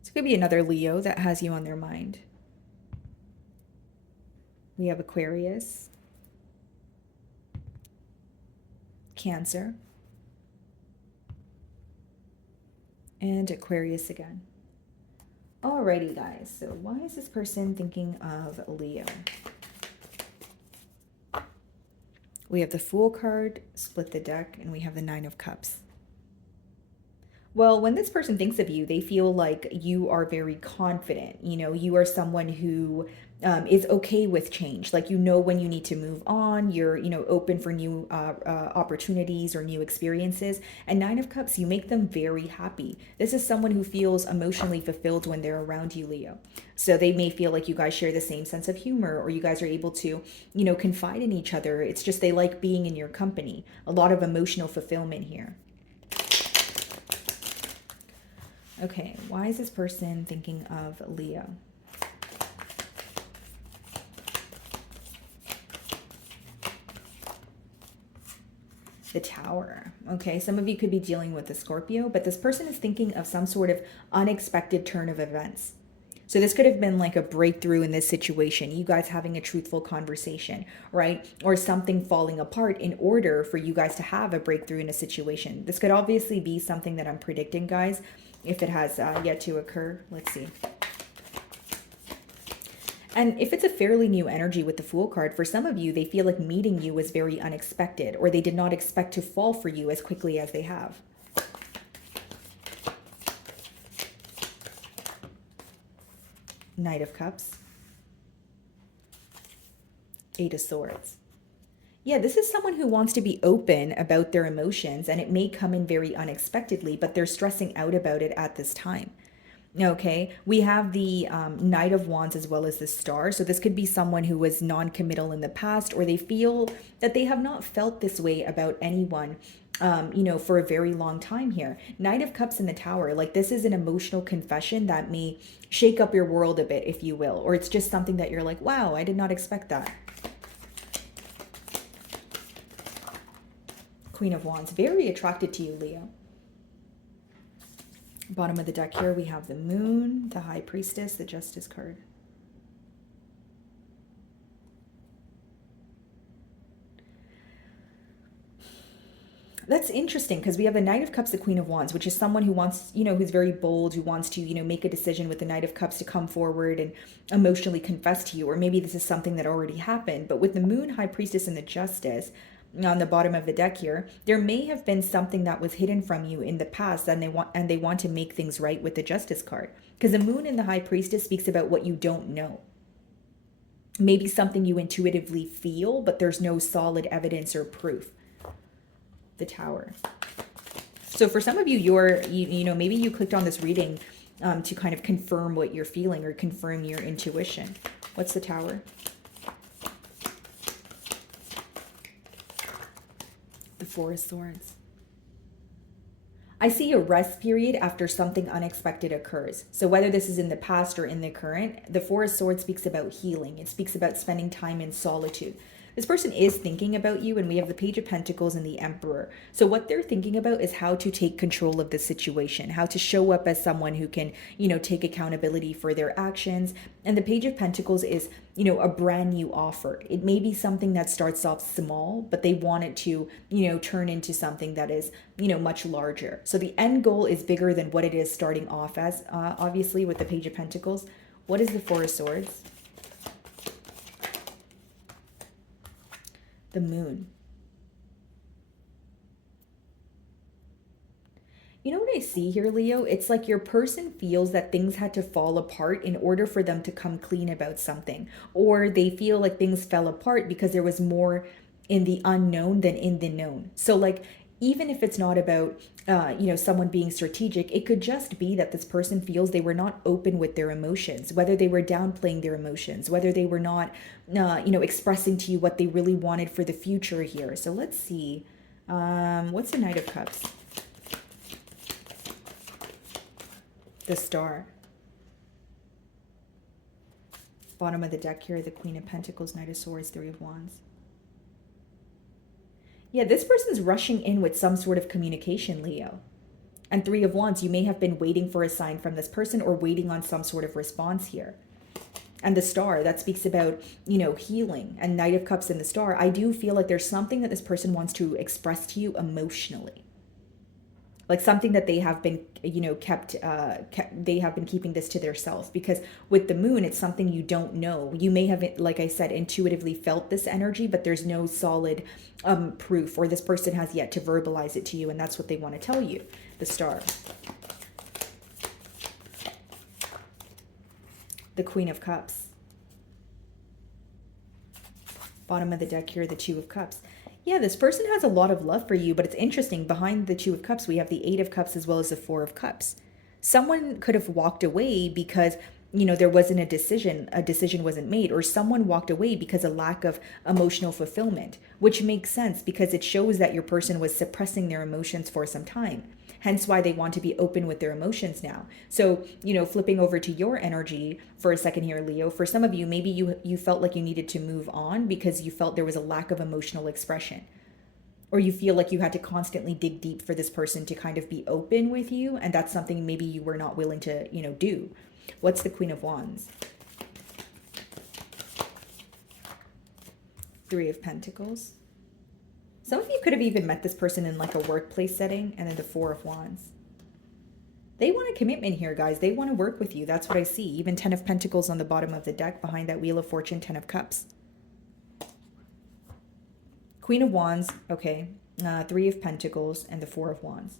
This could be another Leo that has you on their mind. We have Aquarius, Cancer, and Aquarius again. Alrighty, guys. So why is this person thinking of Leo? We have the Fool card, split the deck, and we have the Nine of Cups. Well, when this person thinks of you, they feel like you are very confident. You are someone who is okay with change. Like, when you need to move on. You're, open for new opportunities or new experiences. And Nine of Cups, you make them very happy. This is someone who feels emotionally fulfilled when they're around you, Leo. So they may feel like you guys share the same sense of humor, or you guys are able to, confide in each other. It's just they like being in your company. A lot of emotional fulfillment here. Okay, why is this person thinking of Leo? The Tower. Okay, some of you could be dealing with a Scorpio, but this person is thinking of some sort of unexpected turn of events. So this could have been like a breakthrough in this situation, you guys having a truthful conversation, right? Or something falling apart in order for you guys to have a breakthrough in a situation. This could obviously be something that I'm predicting, guys, if it has yet to occur. Let's see. And if it's a fairly new energy with the Fool card, for some of you, they feel like meeting you was very unexpected, or they did not expect to fall for you as quickly as they have. Knight of Cups. Eight of Swords. Yeah, this is someone who wants to be open about their emotions, and it may come in very unexpectedly, but they're stressing out about it at this time. Okay, we have the Knight of Wands as well as the Star. So this could be someone who was non-committal in the past, or they feel that they have not felt this way about anyone, for a very long time here. Knight of Cups in the Tower, like this is an emotional confession that may shake up your world a bit, if you will, or it's just something that you're like, wow, I did not expect that. Queen of Wands, very attracted to you, Leo. Bottom of the deck here, we have the Moon, the High Priestess, the Justice card. That's interesting because we have the Knight of Cups, the Queen of Wands, which is someone who wants, who's very bold, who wants to, make a decision with the Knight of Cups to come forward and emotionally confess to you. Or maybe this is something that already happened. But with the Moon, High Priestess, and the Justice on the bottom of the deck here, there may have been something that was hidden from you in the past, and they want to make things right with the Justice card. Because the Moon and the High Priestess speaks about what you don't know. Maybe something you intuitively feel, but there's no solid evidence or proof. The Tower. So for some of you, maybe you clicked on this reading to kind of confirm what you're feeling or confirm your intuition. What's the Tower? The Four of Swords. I see a rest period after something unexpected occurs. So whether this is in the past or in the current, the Four of Swords speaks about healing. It speaks about spending time in solitude. This person is thinking about you, and we have the Page of Pentacles and the Emperor. So what they're thinking about is how to take control of the situation, how to show up as someone who can, take accountability for their actions. And the Page of Pentacles is, a brand new offer. It may be something that starts off small, but they want it to, turn into something that is, much larger. So the end goal is bigger than what it is starting off as, obviously, with the Page of Pentacles. What is the Four of Swords? The Moon. You know what I see here, Leo? It's like your person feels that things had to fall apart in order for them to come clean about something. Or they feel like things fell apart because there was more in the unknown than in the known. So like, even if it's not about, someone being strategic, it could just be that this person feels they were not open with their emotions, whether they were downplaying their emotions, whether they were not, expressing to you what they really wanted for the future here. So let's see. What's the Knight of Cups? The Star. Bottom of the deck here, the Queen of Pentacles, Knight of Swords, Three of Wands. Yeah, this person's rushing in with some sort of communication, Leo. And Three of Wands, you may have been waiting for a sign from this person or waiting on some sort of response here. And the Star, that speaks about, healing. And Knight of Cups and the Star, I do feel like there's something that this person wants to express to you emotionally. Like something that they have been, they have been keeping this to themselves. Because with the Moon, it's something you don't know. You may have, like I said, intuitively felt this energy, but there's no solid proof, or this person has yet to verbalize it to you, and that's what they want to tell you. The Star. The Queen of Cups. Bottom of the deck here, the Two of Cups. Yeah, this person has a lot of love for you, but it's interesting. Behind the Two of Cups, we have the Eight of Cups as well as the Four of Cups. Someone could have walked away because, there wasn't a decision wasn't made, or someone walked away because of lack of emotional fulfillment, which makes sense because it shows that your person was suppressing their emotions for some time. Hence why they want to be open with their emotions now. So, flipping over to your energy for a second here, Leo, for some of you, maybe you felt like you needed to move on because you felt there was a lack of emotional expression. Or you feel like you had to constantly dig deep for this person to kind of be open with you. And that's something maybe you were not willing to, do. What's the Queen of Wands? Three of Pentacles. Some of you could have even met this person in like a workplace setting, and then the Four of Wands. They want a commitment here, guys. They want to work with you. That's what I see. Even 10 of Pentacles on the bottom of the deck behind that Wheel of Fortune, 10 of Cups. Queen of Wands, okay. 3 of Pentacles and the 4 of Wands.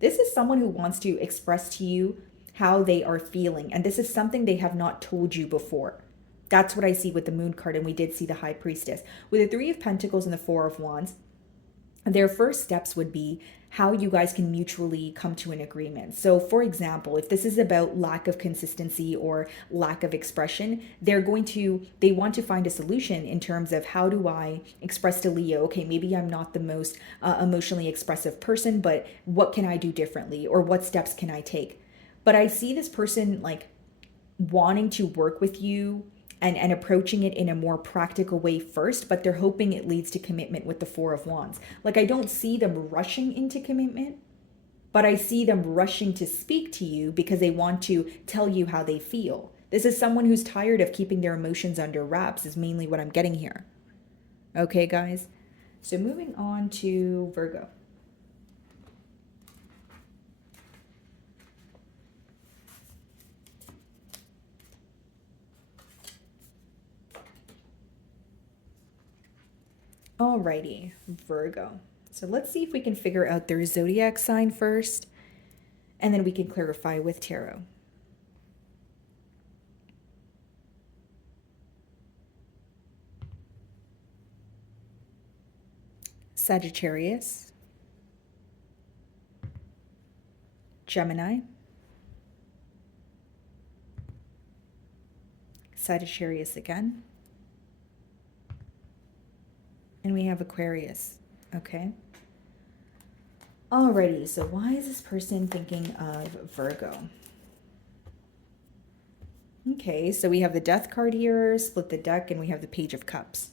This is someone who wants to express to you how they are feeling. And this is something they have not told you before. That's what I see with the Moon card. And we did see the High Priestess. With the 3 of Pentacles and the 4 of Wands, their first steps would be how you guys can mutually come to an agreement. So for example, if this is about lack of consistency or lack of expression, they want to find a solution in terms of, how do I express to Leo, okay, maybe I'm not the most emotionally expressive person, but what can I do differently, or what steps can I take? But I see this person like wanting to work with you and approaching it in a more practical way first, but they're hoping it leads to commitment with the 4 of Wands. Like, I don't see them rushing into commitment, but I see them rushing to speak to you because they want to tell you how they feel. This is someone who's tired of keeping their emotions under wraps, is mainly what I'm getting here. Okay, guys? So moving on to Virgo. Alrighty, Virgo. So let's see if we can figure out their zodiac sign first, and then we can clarify with tarot. Sagittarius, Gemini, Sagittarius again, and we have Aquarius. Okay. Alrighty, so why is this person thinking of Virgo? Okay, so we have the Death card here, split the deck, and we have the Page of Cups.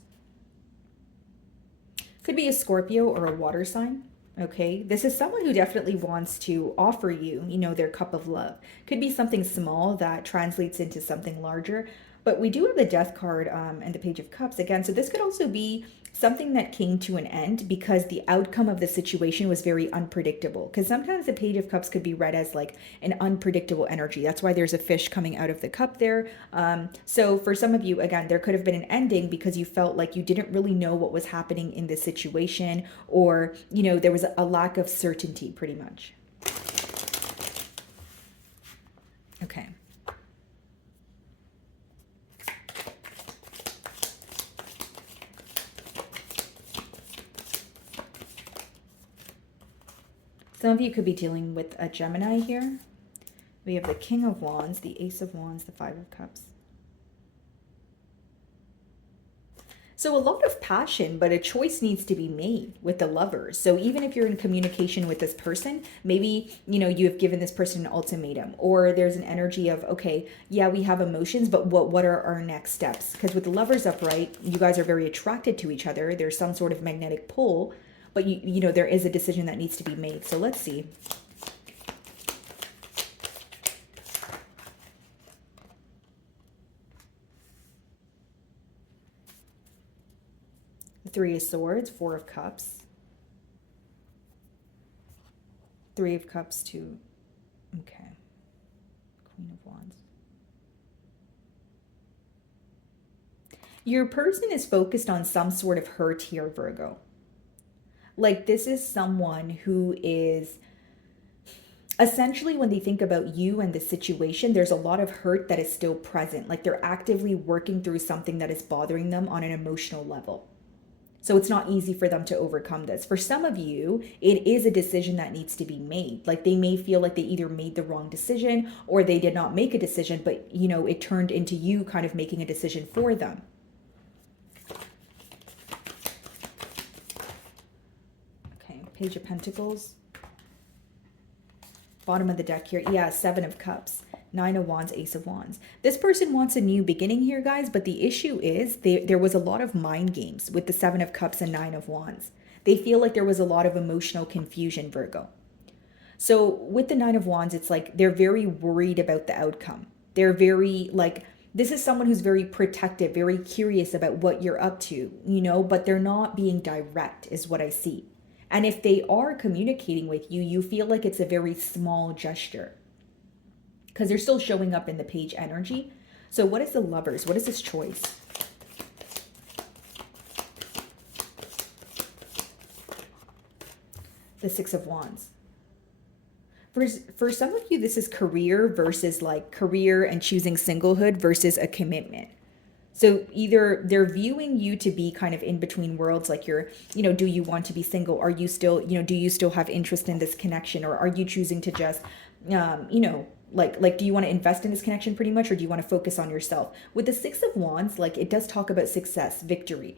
Could be a Scorpio or a water sign. Okay, this is someone who definitely wants to offer you, their cup of love. Could be something small that translates into something larger. But we do have the Death card and the Page of Cups again. So this could also be something that came to an end because the outcome of the situation was very unpredictable. Because sometimes the Page of Cups could be read as like an unpredictable energy. That's why there's a fish coming out of the cup there. So for some of you, again, there could have been an ending because you felt like you didn't really know what was happening in this situation, or, there was a lack of certainty pretty much. Okay. Some of you could be dealing with a Gemini here. We have the King of Wands, the Ace of Wands, the Five of Cups. So a lot of passion, but a choice needs to be made with the Lovers. So even if you're in communication with this person, maybe, you have given this person an ultimatum, or there's an energy of, okay, yeah, we have emotions, but what are our next steps? Because with the Lovers upright, you guys are very attracted to each other. There's some sort of magnetic pull, but there is a decision that needs to be made. So let's see. Three of Swords, Four of Cups. Three of Cups to, okay. Queen of Wands. Your person is focused on some sort of hurt here, Virgo. Like, this is someone who is essentially, when they think about you and the situation, there's a lot of hurt that is still present. Like, they're actively working through something that is bothering them on an emotional level. So it's not easy for them to overcome this. For some of you, it is a decision that needs to be made. Like, they may feel like they either made the wrong decision or they did not make a decision, but, it turned into you kind of making a decision for them. Page of Pentacles. Bottom of the deck here. Yeah, Seven of Cups. Nine of Wands, Ace of Wands. This person wants a new beginning here, guys, but the issue is there was a lot of mind games with the Seven of Cups and Nine of Wands. They feel like there was a lot of emotional confusion, Virgo. So with the Nine of Wands, it's like they're very worried about the outcome. They're very, like, this is someone who's very protective, very curious about what you're up to, but they're not being direct, is what I see. And if they are communicating with you, you feel like it's a very small gesture because they're still showing up in the page energy. So what is the Lovers? What is this choice? The Six of Wands. For some of you, this is career versus like career and choosing singlehood versus a commitment. So either they're viewing you to be kind of in between worlds, like you're, do you want to be single? Are you still, do you still have interest in this connection? Or are you choosing to just, do you want to invest in this connection pretty much? Or do you want to focus on yourself? With the Six of Wands, like it does talk about success, victory.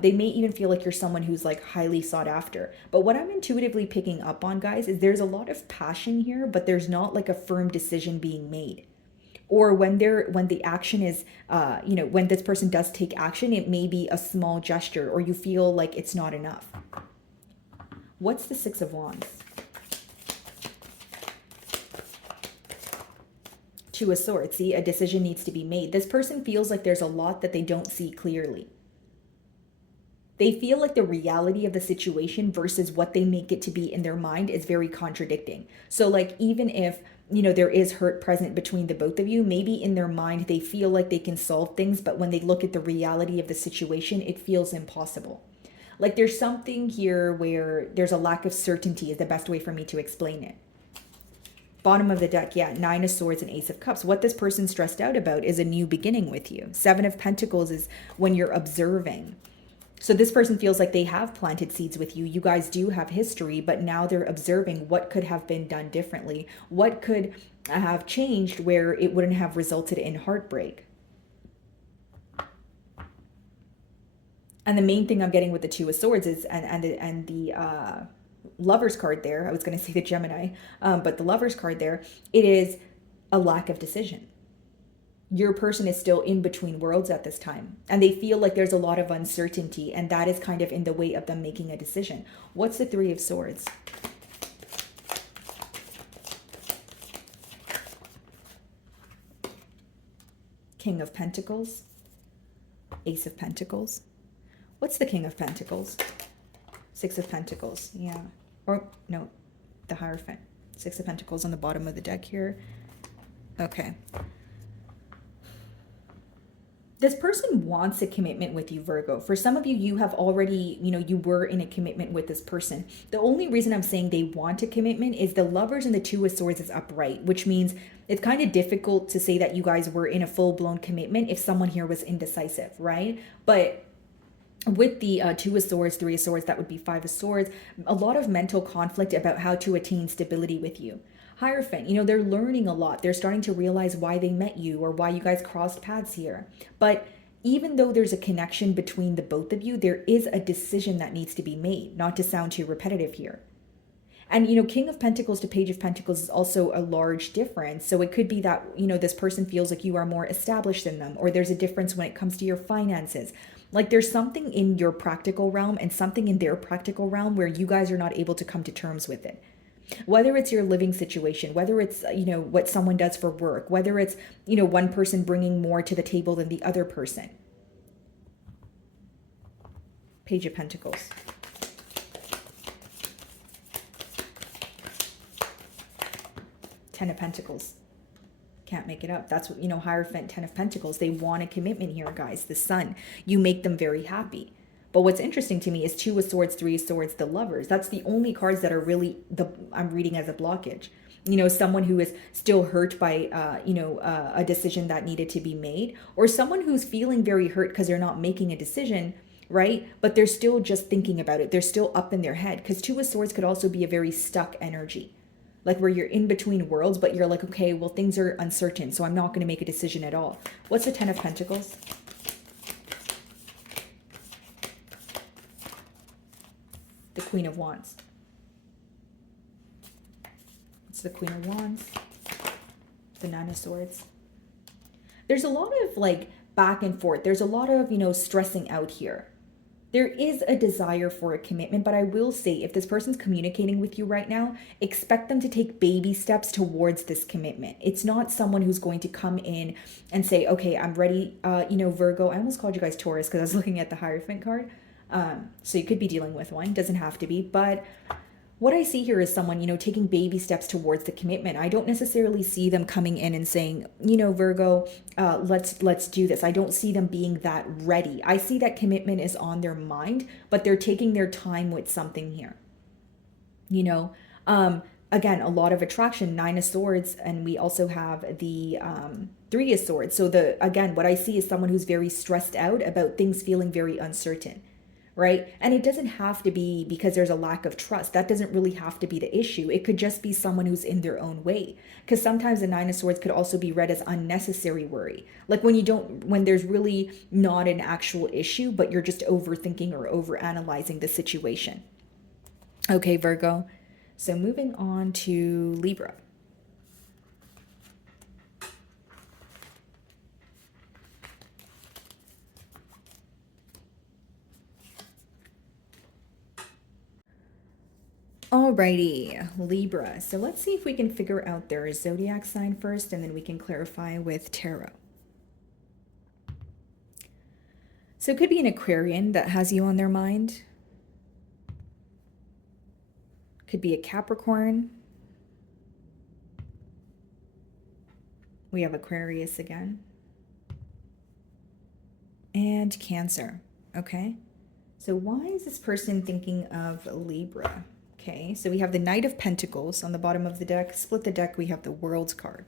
They may even feel like you're someone who's like highly sought after. But what I'm intuitively picking up on, guys, is there's a lot of passion here, but there's not like a firm decision being made. Or when the action is, when this person does take action, it may be a small gesture or you feel like it's not enough. What's the Six of Wands? Two of Swords. See, a decision needs to be made. This person feels like there's a lot that they don't see clearly. They feel like the reality of the situation versus what they make it to be in their mind is very contradicting. So like even if there is hurt present between the both of you, maybe in their mind they feel like they can solve things, but when they look at the reality of the situation, it feels impossible. Like there's something here where there's a lack of certainty is the best way for me to explain it. Bottom of the deck, yeah, Nine of Swords and Ace of Cups. What this person's stressed out about is a new beginning with you. Seven of Pentacles is when you're observing. So this person feels like they have planted seeds with you. You guys do have history, but now they're observing what could have been done differently. What could have changed where it wouldn't have resulted in heartbreak. And the main thing I'm getting with the Two of Swords is, and the Lovers card there, I was going to say the Gemini, but the Lovers card there, it is a lack of decision. Your person is still in between worlds at this time, and they feel like there's a lot of uncertainty, and that is kind of in the way of them making a decision. What's the Three of Swords? King of Pentacles, Ace of Pentacles. What's the King of Pentacles? Six of Pentacles, yeah. Or no, the Hierophant. Six of Pentacles on the bottom of the deck here. Okay. This person wants a commitment with you, Virgo. For some of you, you have already, you were in a commitment with this person. The only reason I'm saying they want a commitment is the Lovers and the Two of Swords is upright, which means it's kind of difficult to say that you guys were in a full-blown commitment if someone here was indecisive, right? But with the Two of Swords, Three of Swords, that would be Five of Swords, a lot of mental conflict about how to attain stability with you. Hierophant, they're learning a lot. They're starting to realize why they met you or why you guys crossed paths here. But even though there's a connection between the both of you, there is a decision that needs to be made, not to sound too repetitive here. And, King of Pentacles to Page of Pentacles is also a large difference. So it could be that, this person feels like you are more established than them, or there's a difference when it comes to your finances. Like there's something in your practical realm and something in their practical realm where you guys are not able to come to terms with it. Whether it's your living situation, whether it's, what someone does for work, whether it's, one person bringing more to the table than the other person. Page of Pentacles. Ten of Pentacles. Can't make it up. That's what, Hierophant, Ten of Pentacles. They want a commitment here, guys. The Sun. You make them very happy. But what's interesting to me is Two of Swords, Three of Swords, the Lovers. That's the only cards that are really, I'm reading as a blockage. Someone who is still hurt by, a decision that needed to be made. Or someone who's feeling very hurt because they're not making a decision, right? But they're still just thinking about it. They're still up in their head. Because Two of Swords could also be a very stuck energy. Like where you're in between worlds, but you're like, okay, well, things are uncertain, so I'm not going to make a decision at all. What's the Ten of Pentacles? The Queen of Wands. It's the Queen of Wands. The Nine of Swords. There's a lot of like back and forth. There's a lot of, stressing out here. There is a desire for a commitment, but I will say if this person's communicating with you right now, expect them to take baby steps towards this commitment. It's not someone who's going to come in and say, okay, I'm ready. Virgo, I almost called you guys Taurus because I was looking at the Hierophant card. So you could be dealing with one, doesn't have to be, but what I see here is someone, taking baby steps towards the commitment. I don't necessarily see them coming in and saying, Virgo, let's do this. I don't see them being that ready. I see that commitment is on their mind, but they're taking their time with something here. Again, a lot of attraction, 9 of Swords, and we also have the 3 of Swords. So what I see is someone who's very stressed out about things feeling very uncertain. Right? And it doesn't have to be because there's a lack of trust. That doesn't really have to be the issue. It could just be someone who's in their own way. Because sometimes the 9 of Swords could also be read as unnecessary worry. Like when there's really not an actual issue, but you're just overthinking or overanalyzing the situation. Okay, Virgo. So moving on to Libra. Alrighty, Libra. So let's see if we can figure out their zodiac sign first, and then we can clarify with tarot. So it could be an Aquarian that has you on their mind. Could be a Capricorn. We have Aquarius again. And Cancer. Okay. So why is this person thinking of Libra? Okay, so we have the Knight of Pentacles on the bottom of the deck. Split the deck, we have the World's card.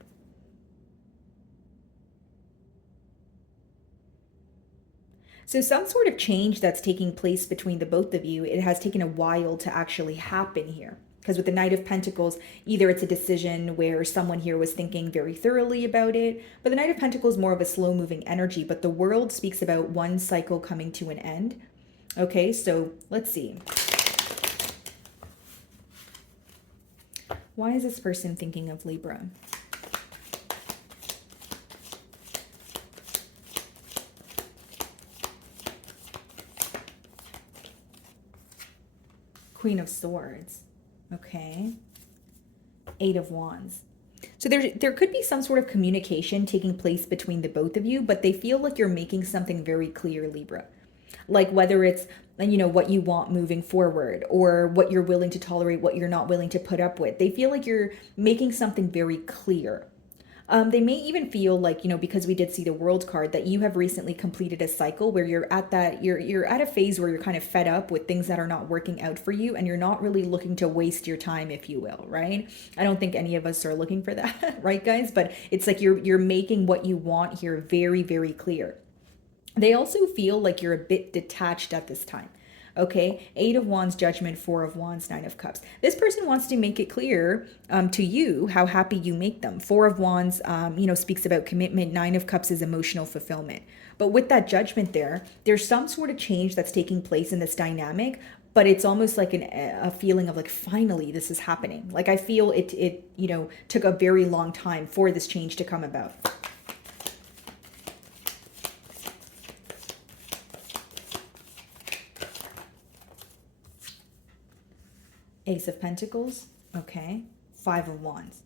So some sort of change that's taking place between the both of you, it has taken a while to actually happen here. Because with the Knight of Pentacles, either it's a decision where someone here was thinking very thoroughly about it, but the Knight of Pentacles is more of a slow-moving energy, but the World speaks about one cycle coming to an end. Okay, so let's see. Why is this person thinking of Libra? Queen of Swords. Okay. 8 of Wands. So there could be some sort of communication taking place between the both of you, but they feel like you're making something very clear, Libra. Like whether it's, what you want moving forward or what you're willing to tolerate, what you're not willing to put up with. They feel like you're making something very clear. They may even feel like, because we did see the World card, that you have recently completed a cycle where you're at a phase where you're kind of fed up with things that are not working out for you, and you're not really looking to waste your time, if you will, right? I don't think any of us are looking for that, right, guys? But it's like you're making what you want here very, very clear. They also feel like you're a bit detached at this time. Okay, 8 of Wands, Judgment, 4 of Wands, 9 of Cups. This person wants to make it clear to you how happy you make them. 4 of Wands, speaks about commitment. 9 of Cups is emotional fulfillment. But with that Judgment there's some sort of change that's taking place in this dynamic, but it's almost like a feeling of like, finally, this is happening. Like I feel it took a very long time for this change to come about. Ace of Pentacles, okay. 5 of Wands.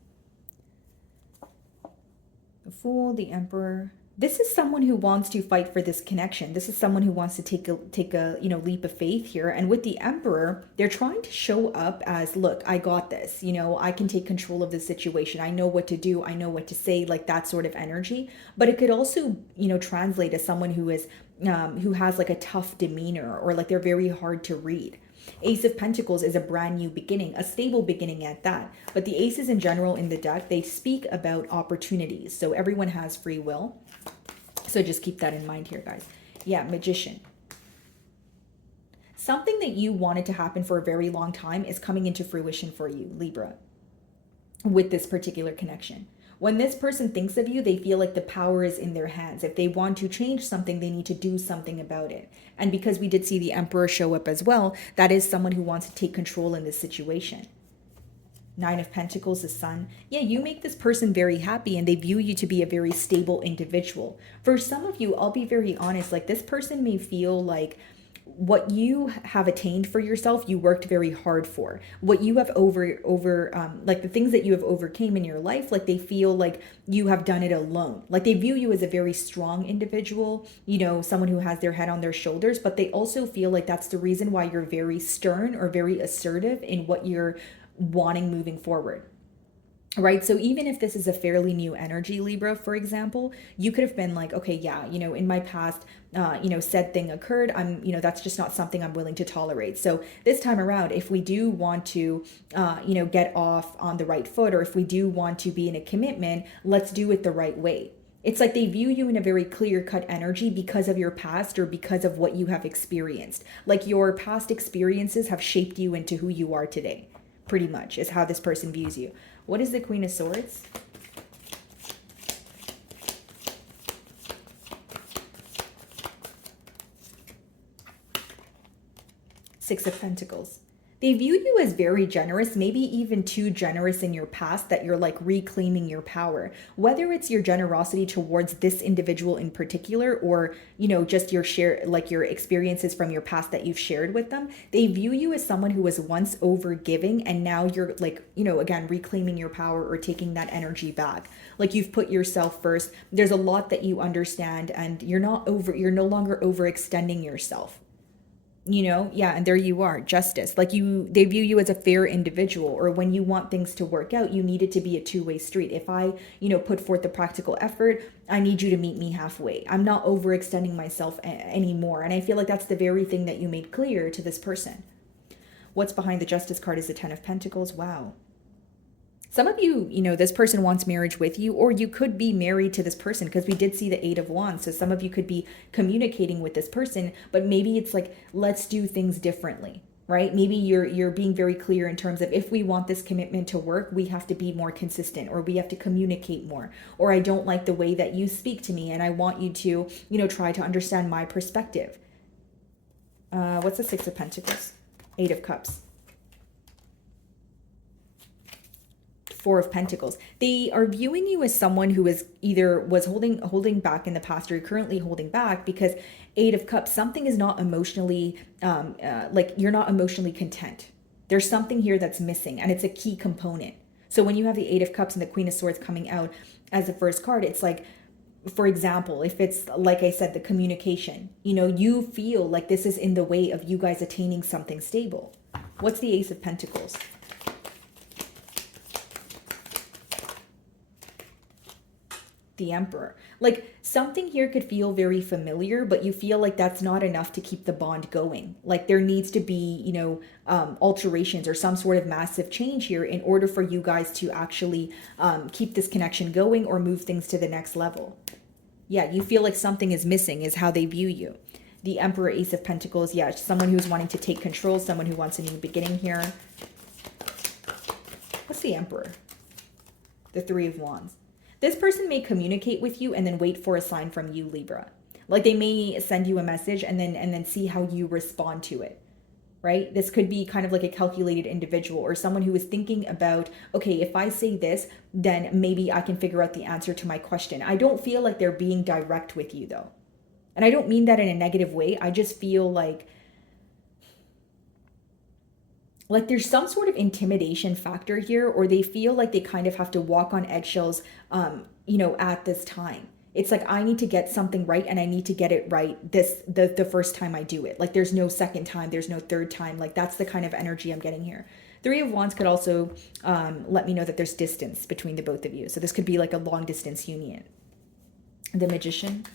The Fool, the Emperor. This is someone who wants to fight for this connection. This is someone who wants to take a leap of faith here. And with the Emperor, they're trying to show up as, look, I got this. I can take control of the situation. I know what to do. I know what to say, like that sort of energy. But it could also, translate as someone who has like a tough demeanor, or like they're very hard to read. Ace of Pentacles is a brand new beginning, a stable beginning at that. But the aces in general in the deck, they speak about opportunities. So everyone has free will. So just keep that in mind here, guys. Yeah, Magician. Something that you wanted to happen for a very long time is coming into fruition for you, Libra, with this particular connection. When this person thinks of you, they feel like the power is in their hands. If they want to change something, they need to do something about it. And because we did see the Emperor show up as well, that is someone who wants to take control in this situation. 9 of Pentacles, the Sun. Yeah, you make this person very happy, and they view you to be a very stable individual. For some of you, I'll be very honest, like this person may feel like what you have attained for yourself, you worked very hard for. What you have like the things that you have overcame in your life, like they feel like you have done it alone. Like they view you as a very strong individual, you know, someone who has their head on their shoulders, but they also feel like that's the reason why you're very stern or very assertive in what you're wanting moving forward. Right. So even if this is a fairly new energy, Libra, for example, you could have been like, okay, yeah, you know, in my past, said thing occurred. That's just not something I'm willing to tolerate. So this time around, if we do want to, get off on the right foot, or if we do want to be in a commitment, let's do it the right way. It's like they view you in a very clear cut energy because of your past or because of what you have experienced. Like your past experiences have shaped you into who you are today, pretty much, is how this person views you. What is the Queen of Swords? Six of Pentacles. They view you as very generous, maybe even too generous in your past, that you're like reclaiming your power. Whether it's your generosity towards this individual in particular, or, just your share, like your experiences from your past that you've shared with them, they view you as someone who was once over giving and now you're like, again, reclaiming your power or taking that energy back. Like you've put yourself first. There's a lot that you understand and you're no longer overextending yourself. And there you are, justice. Like they view you as a fair individual, or when you want things to work out, you need it to be a two-way street. If I, put forth the practical effort, I need you to meet me halfway. I'm not overextending myself anymore. And I feel like that's the very thing that you made clear to this person. What's behind the Justice card is the Ten of Pentacles. Wow. Some of you, this person wants marriage with you, or you could be married to this person, because we did see the Eight of Wands. So some of you could be communicating with this person, but maybe it's like, let's do things differently, right? Maybe you're being very clear in terms of, if we want this commitment to work, we have to be more consistent, or we have to communicate more, or I don't like the way that you speak to me and I want you to, try to understand my perspective. What's the Six of Pentacles? Eight of Cups. Four of Pentacles. They are viewing you as someone who is either was holding back in the past, or currently holding back, because Eight of Cups, something is not emotionally, like you're not emotionally content. There's something here that's missing, and it's a key component. So when you have the Eight of Cups and the Queen of Swords coming out as the first card, it's like, for example, if it's, like I said, the communication, you feel like this is in the way of you guys attaining something stable. What's the Ace of Pentacles? The Emperor. Like something here could feel very familiar, but you feel like that's not enough to keep the bond going. Like there needs to be, alterations or some sort of massive change here in order for you guys to actually keep this connection going or move things to the next level. Yeah, you feel like something is missing, is how they view you. The Emperor, Ace of Pentacles. Yeah, someone who's wanting to take control, someone who wants a new beginning here. What's the Emperor? The Three of Wands. This person may communicate with you and then wait for a sign from you, Libra. Like they may send you a message and then see how you respond to it, right? This could be kind of like a calculated individual, or someone who is thinking about, okay, if I say this, then maybe I can figure out the answer to my question. I don't feel like they're being direct with you though. And I don't mean that in a negative way. I just feel like there's some sort of intimidation factor here, or they feel like they kind of have to walk on eggshells, at this time. It's like, I need to get something right, and I need to get it right the first time I do it. Like there's no second time, there's no third time. Like that's the kind of energy I'm getting here. Three of Wands could also let me know that there's distance between the both of you. So this could be like a long distance union. The Magician.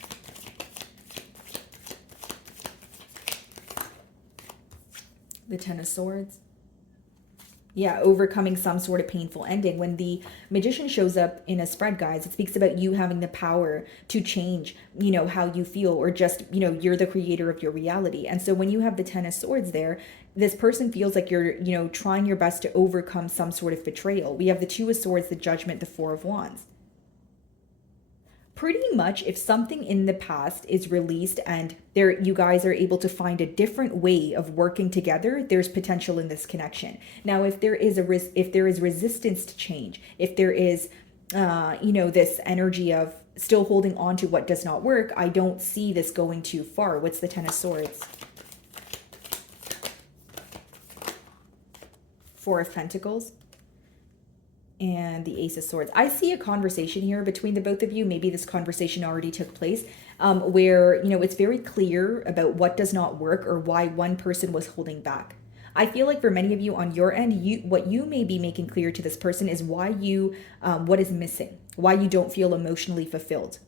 The Ten of Swords. Yeah, overcoming some sort of painful ending. When the Magician shows up in a spread, guys, it speaks about you having the power to change, how you feel, or just, you're the creator of your reality. And so when you have the Ten of Swords there, this person feels like you're, trying your best to overcome some sort of betrayal. We have the Two of Swords, the Judgment, the Four of Wands. Pretty much, if something in the past is released and you guys are able to find a different way of working together, there's potential in this connection. Now, if there is resistance to change, if there is, this energy of still holding on to what does not work, I don't see this going too far. What's the Ten of Swords? Four of Pentacles, and the Ace of Swords. I see a conversation here between the both of you. Maybe this conversation already took place, where, you know, it's very clear about what does not work or why one person was holding back. I feel like for many of you on your end, what you may be making clear to this person is why you, what is missing, why you don't feel emotionally fulfilled.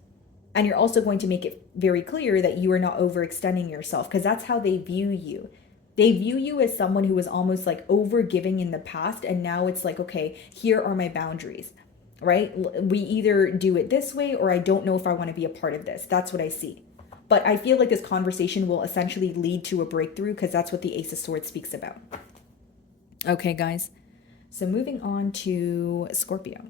And you're also going to make it very clear that you are not overextending yourself, because that's how they view you. They view you as someone who was almost like over giving in the past. And now it's like, okay, here are my boundaries, right? We either do it this way, or I don't know if I want to be a part of this. That's what I see. But I feel like this conversation will essentially lead to a breakthrough, because that's what the Ace of Swords speaks about. Okay, guys. So moving on to Scorpio.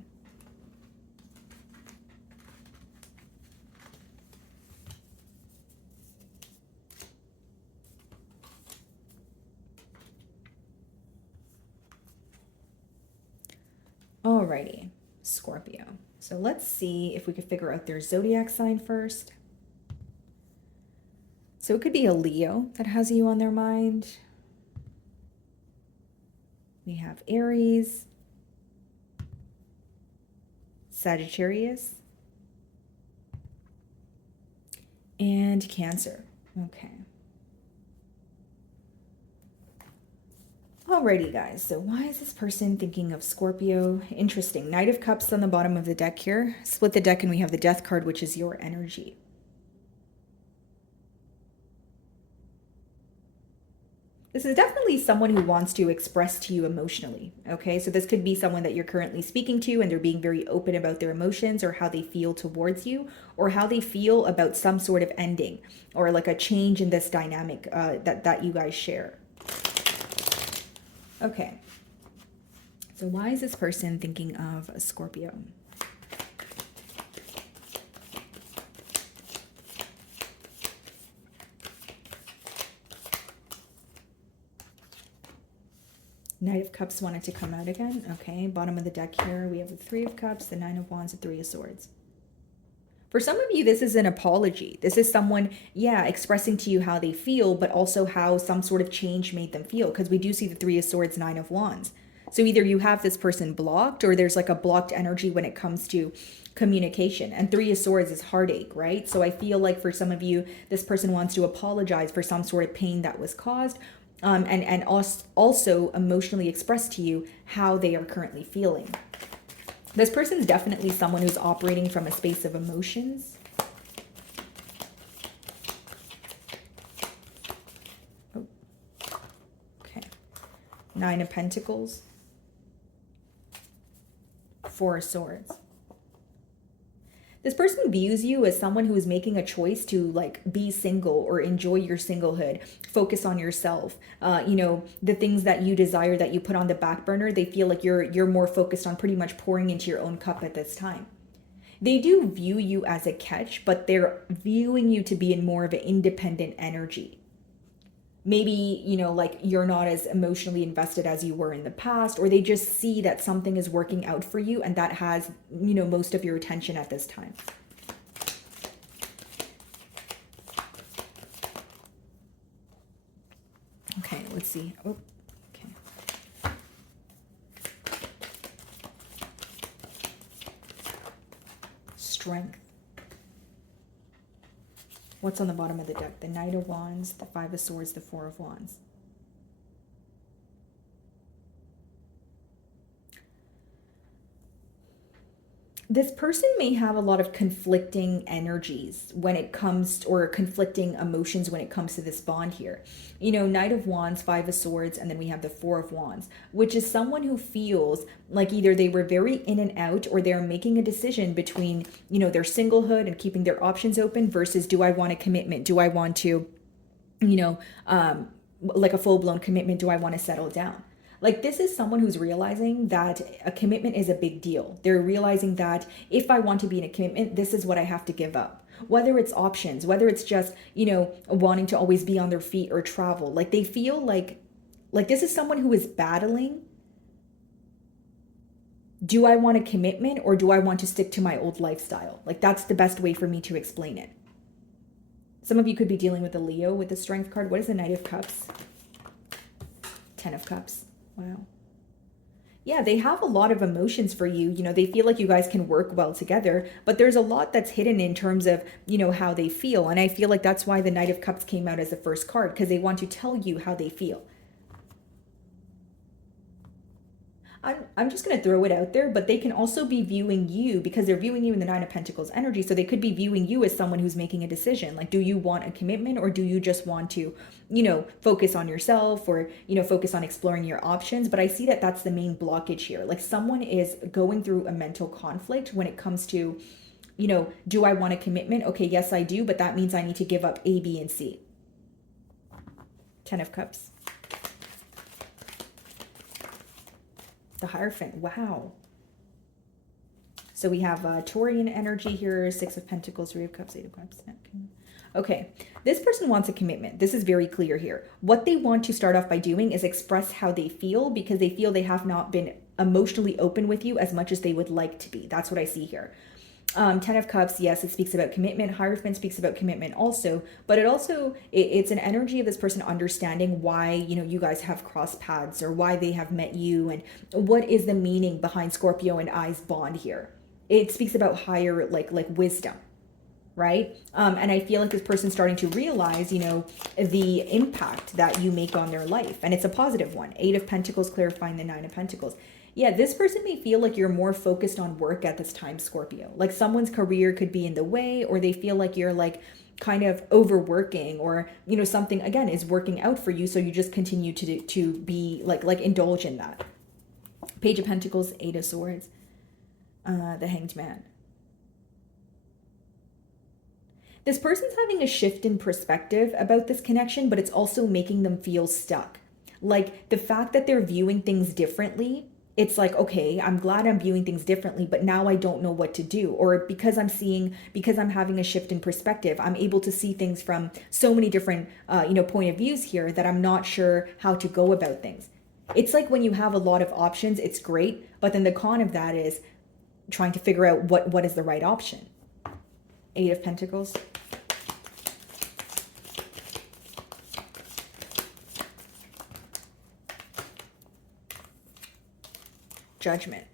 Alrighty, Scorpio. So let's see if we could figure out their zodiac sign first. So it could be a Leo that has you on their mind. We have Aries, Sagittarius, and Cancer. Okay. Alrighty, guys. So why is this person thinking of Scorpio? Interesting. Knight of Cups on the bottom of the deck here. Split the deck and we have the Death card, which is your energy. This is definitely someone who wants to express to you emotionally, okay? So this could be someone that you're currently speaking to and they're being very open about their emotions or how they feel towards you or how they feel about some sort of ending or like a change in this dynamic that you guys share. Okay. So why is this person thinking of a Scorpio? Knight of Cups wanted to come out again. Okay, bottom of the deck here, we have the Three of Cups, the Nine of Wands, the Three of Swords. For some of you, this is an apology. This is someone, yeah, expressing to you how they feel, but also how some sort of change made them feel. Because we do see the Three of Swords, Nine of Wands. So either you have this person blocked or there's like a blocked energy when it comes to communication. And Three of Swords is heartache, right? So I feel like for some of you, this person wants to apologize for some sort of pain that was caused. And also emotionally express to you how they are currently feeling. This person is definitely someone who's operating from a space of emotions. Oh. Okay. Nine of Pentacles. Four of Swords. This person views you as someone who is making a choice to like be single or enjoy your singlehood, focus on yourself. You know, the things that you desire that you put on the back burner, they feel like you're more focused on pretty much pouring into your own cup at this time. They do view you as a catch, but they're viewing you to be in more of an independent energy. Maybe, you know, like you're not as emotionally invested as you were in the past, or they just see that something is working out for you and that has, you know, most of your attention at this time. Okay, let's see. Oh, okay. Strength. What's on the bottom of the deck? The Knight of Wands, the Five of Swords, the Four of Wands. This person may have a lot of conflicting energies when it comes, or conflicting emotions when it comes to this bond here. You know, Knight of Wands, Five of Swords, and then we have the Four of Wands, which is someone who feels like either they were very in and out, or they're making a decision between, you know, their singlehood and keeping their options open versus, do I want a commitment? Do I want to, you know, like a full-blown commitment? Do I want to settle down? Like, this is someone who's realizing that a commitment is a big deal. They're realizing that if I want to be in a commitment, this is what I have to give up. Whether it's options, whether it's just, you know, wanting to always be on their feet or travel. Like, they feel like this is someone who is battling. Do I want a commitment or do I want to stick to my old lifestyle? Like, that's the best way for me to explain it. Some of you could be dealing with a Leo with the Strength card. What is the Knight of Cups? Ten of Cups. Wow. Yeah, they have a lot of emotions for you. They feel like you guys can work well together, but there's a lot that's hidden in terms of, how they feel. And I feel like that's why the Knight of Cups came out as the first card, because they want to tell you how they feel. I'm just going to throw it out there, but they can also be viewing you, because they're viewing you in the Nine of Pentacles energy. So they could be viewing you as someone who's making a decision. Like, do you want a commitment, or do you just want to, focus on yourself, or, focus on exploring your options? But I see that that's the main blockage here. Like, someone is going through a mental conflict when it comes to, do I want a commitment? Okay, yes, I do, but that means I need to give up A, B, and C. 10 of Cups. The Hierophant. Wow. So we have Taurian energy here. 6 of Pentacles, 3 of Cups, 8 of Cups. Okay. This person wants a commitment. This is very clear here. What they want to start off by doing is express how they feel, because they feel they have not been emotionally open with you as much as they would like to be. That's what I see here. 10 of Cups, yes, it speaks about commitment. Hierophant speaks about commitment also, but it's an energy of this person understanding why, you guys have crossed paths, or why they have met you, and what is the meaning behind Scorpio and I's bond here. It speaks about higher, like wisdom, right? And I feel like this person's starting to realize, the impact that you make on their life, and it's a positive one. 8 of Pentacles clarifying the 9 of Pentacles. Yeah, this person may feel like you're more focused on work at this time, Scorpio. Like, someone's career could be in the way, or they feel like you're like kind of overworking, or, something again is working out for you. So you just continue to be like indulge in that. Page of Pentacles, 8 of Swords, the Hanged Man. This person's having a shift in perspective about this connection, but it's also making them feel stuck. Like, the fact that they're viewing things differently, it's like, okay, I'm glad I'm viewing things differently, but now I don't know what to do. Or because I'm having a shift in perspective, I'm able to see things from so many different, point of views here, that I'm not sure how to go about things. It's like when you have a lot of options, it's great, but then the con of that is trying to figure out what is the right option. 8 of Pentacles. Judgment.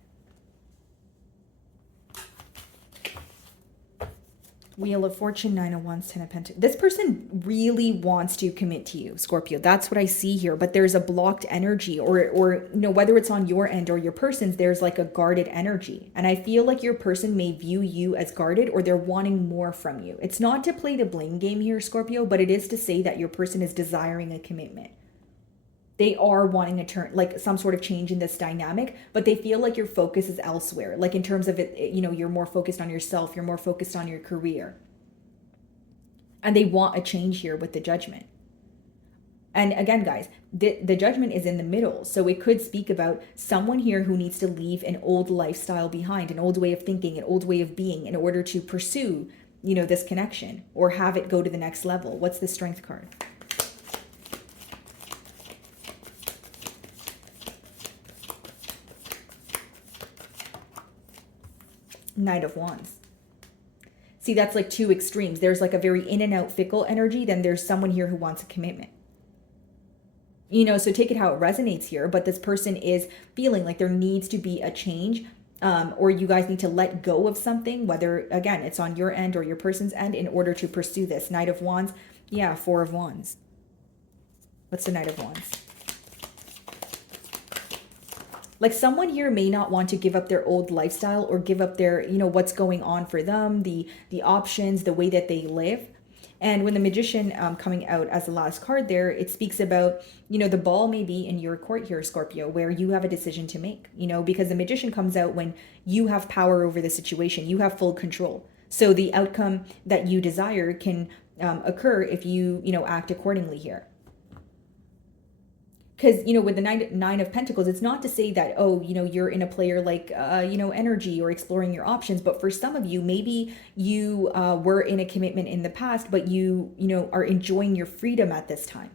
Wheel of Fortune, 9 of Wands, 10 of Pentacles. This person really wants to commit to you, Scorpio. That's what I see here. But there's a blocked energy, or whether it's on your end or your person's, there's like a guarded energy. And I feel like your person may view you as guarded, or they're wanting more from you. It's not to play the blame game here, Scorpio, but it is to say that your person is desiring a commitment. They are wanting a turn, like some sort of change in this dynamic, but they feel like your focus is elsewhere. Like, in terms of it, you're more focused on yourself, you're more focused on your career. And they want a change here with the Judgment. And again, guys, the Judgment is in the middle. So it could speak about someone here who needs to leave an old lifestyle behind, an old way of thinking, an old way of being, in order to pursue, this connection, or have it go to the next level. What's the Strength card? Knight of Wands. See, that's like two extremes. There's like a very in and out fickle energy. Then there's someone here who wants a commitment. So take it how it resonates here. But this person is feeling like there needs to be a change, or you guys need to let go of something, whether, again, it's on your end or your person's end, in order to pursue this. Knight of Wands. Yeah, 4 of Wands. What's the Knight of Wands? Like, someone here may not want to give up their old lifestyle, or give up their, what's going on for them, the options, the way that they live. And when the Magician coming out as the last card there, it speaks about, the ball may be in your court here, Scorpio, where you have a decision to make, because the Magician comes out when you have power over the situation, you have full control. So the outcome that you desire can occur if you, act accordingly here. Because, with the nine of Pentacles, it's not to say that, you're in a player like, energy, or exploring your options. But for some of you, maybe you were in a commitment in the past, but you are enjoying your freedom at this time.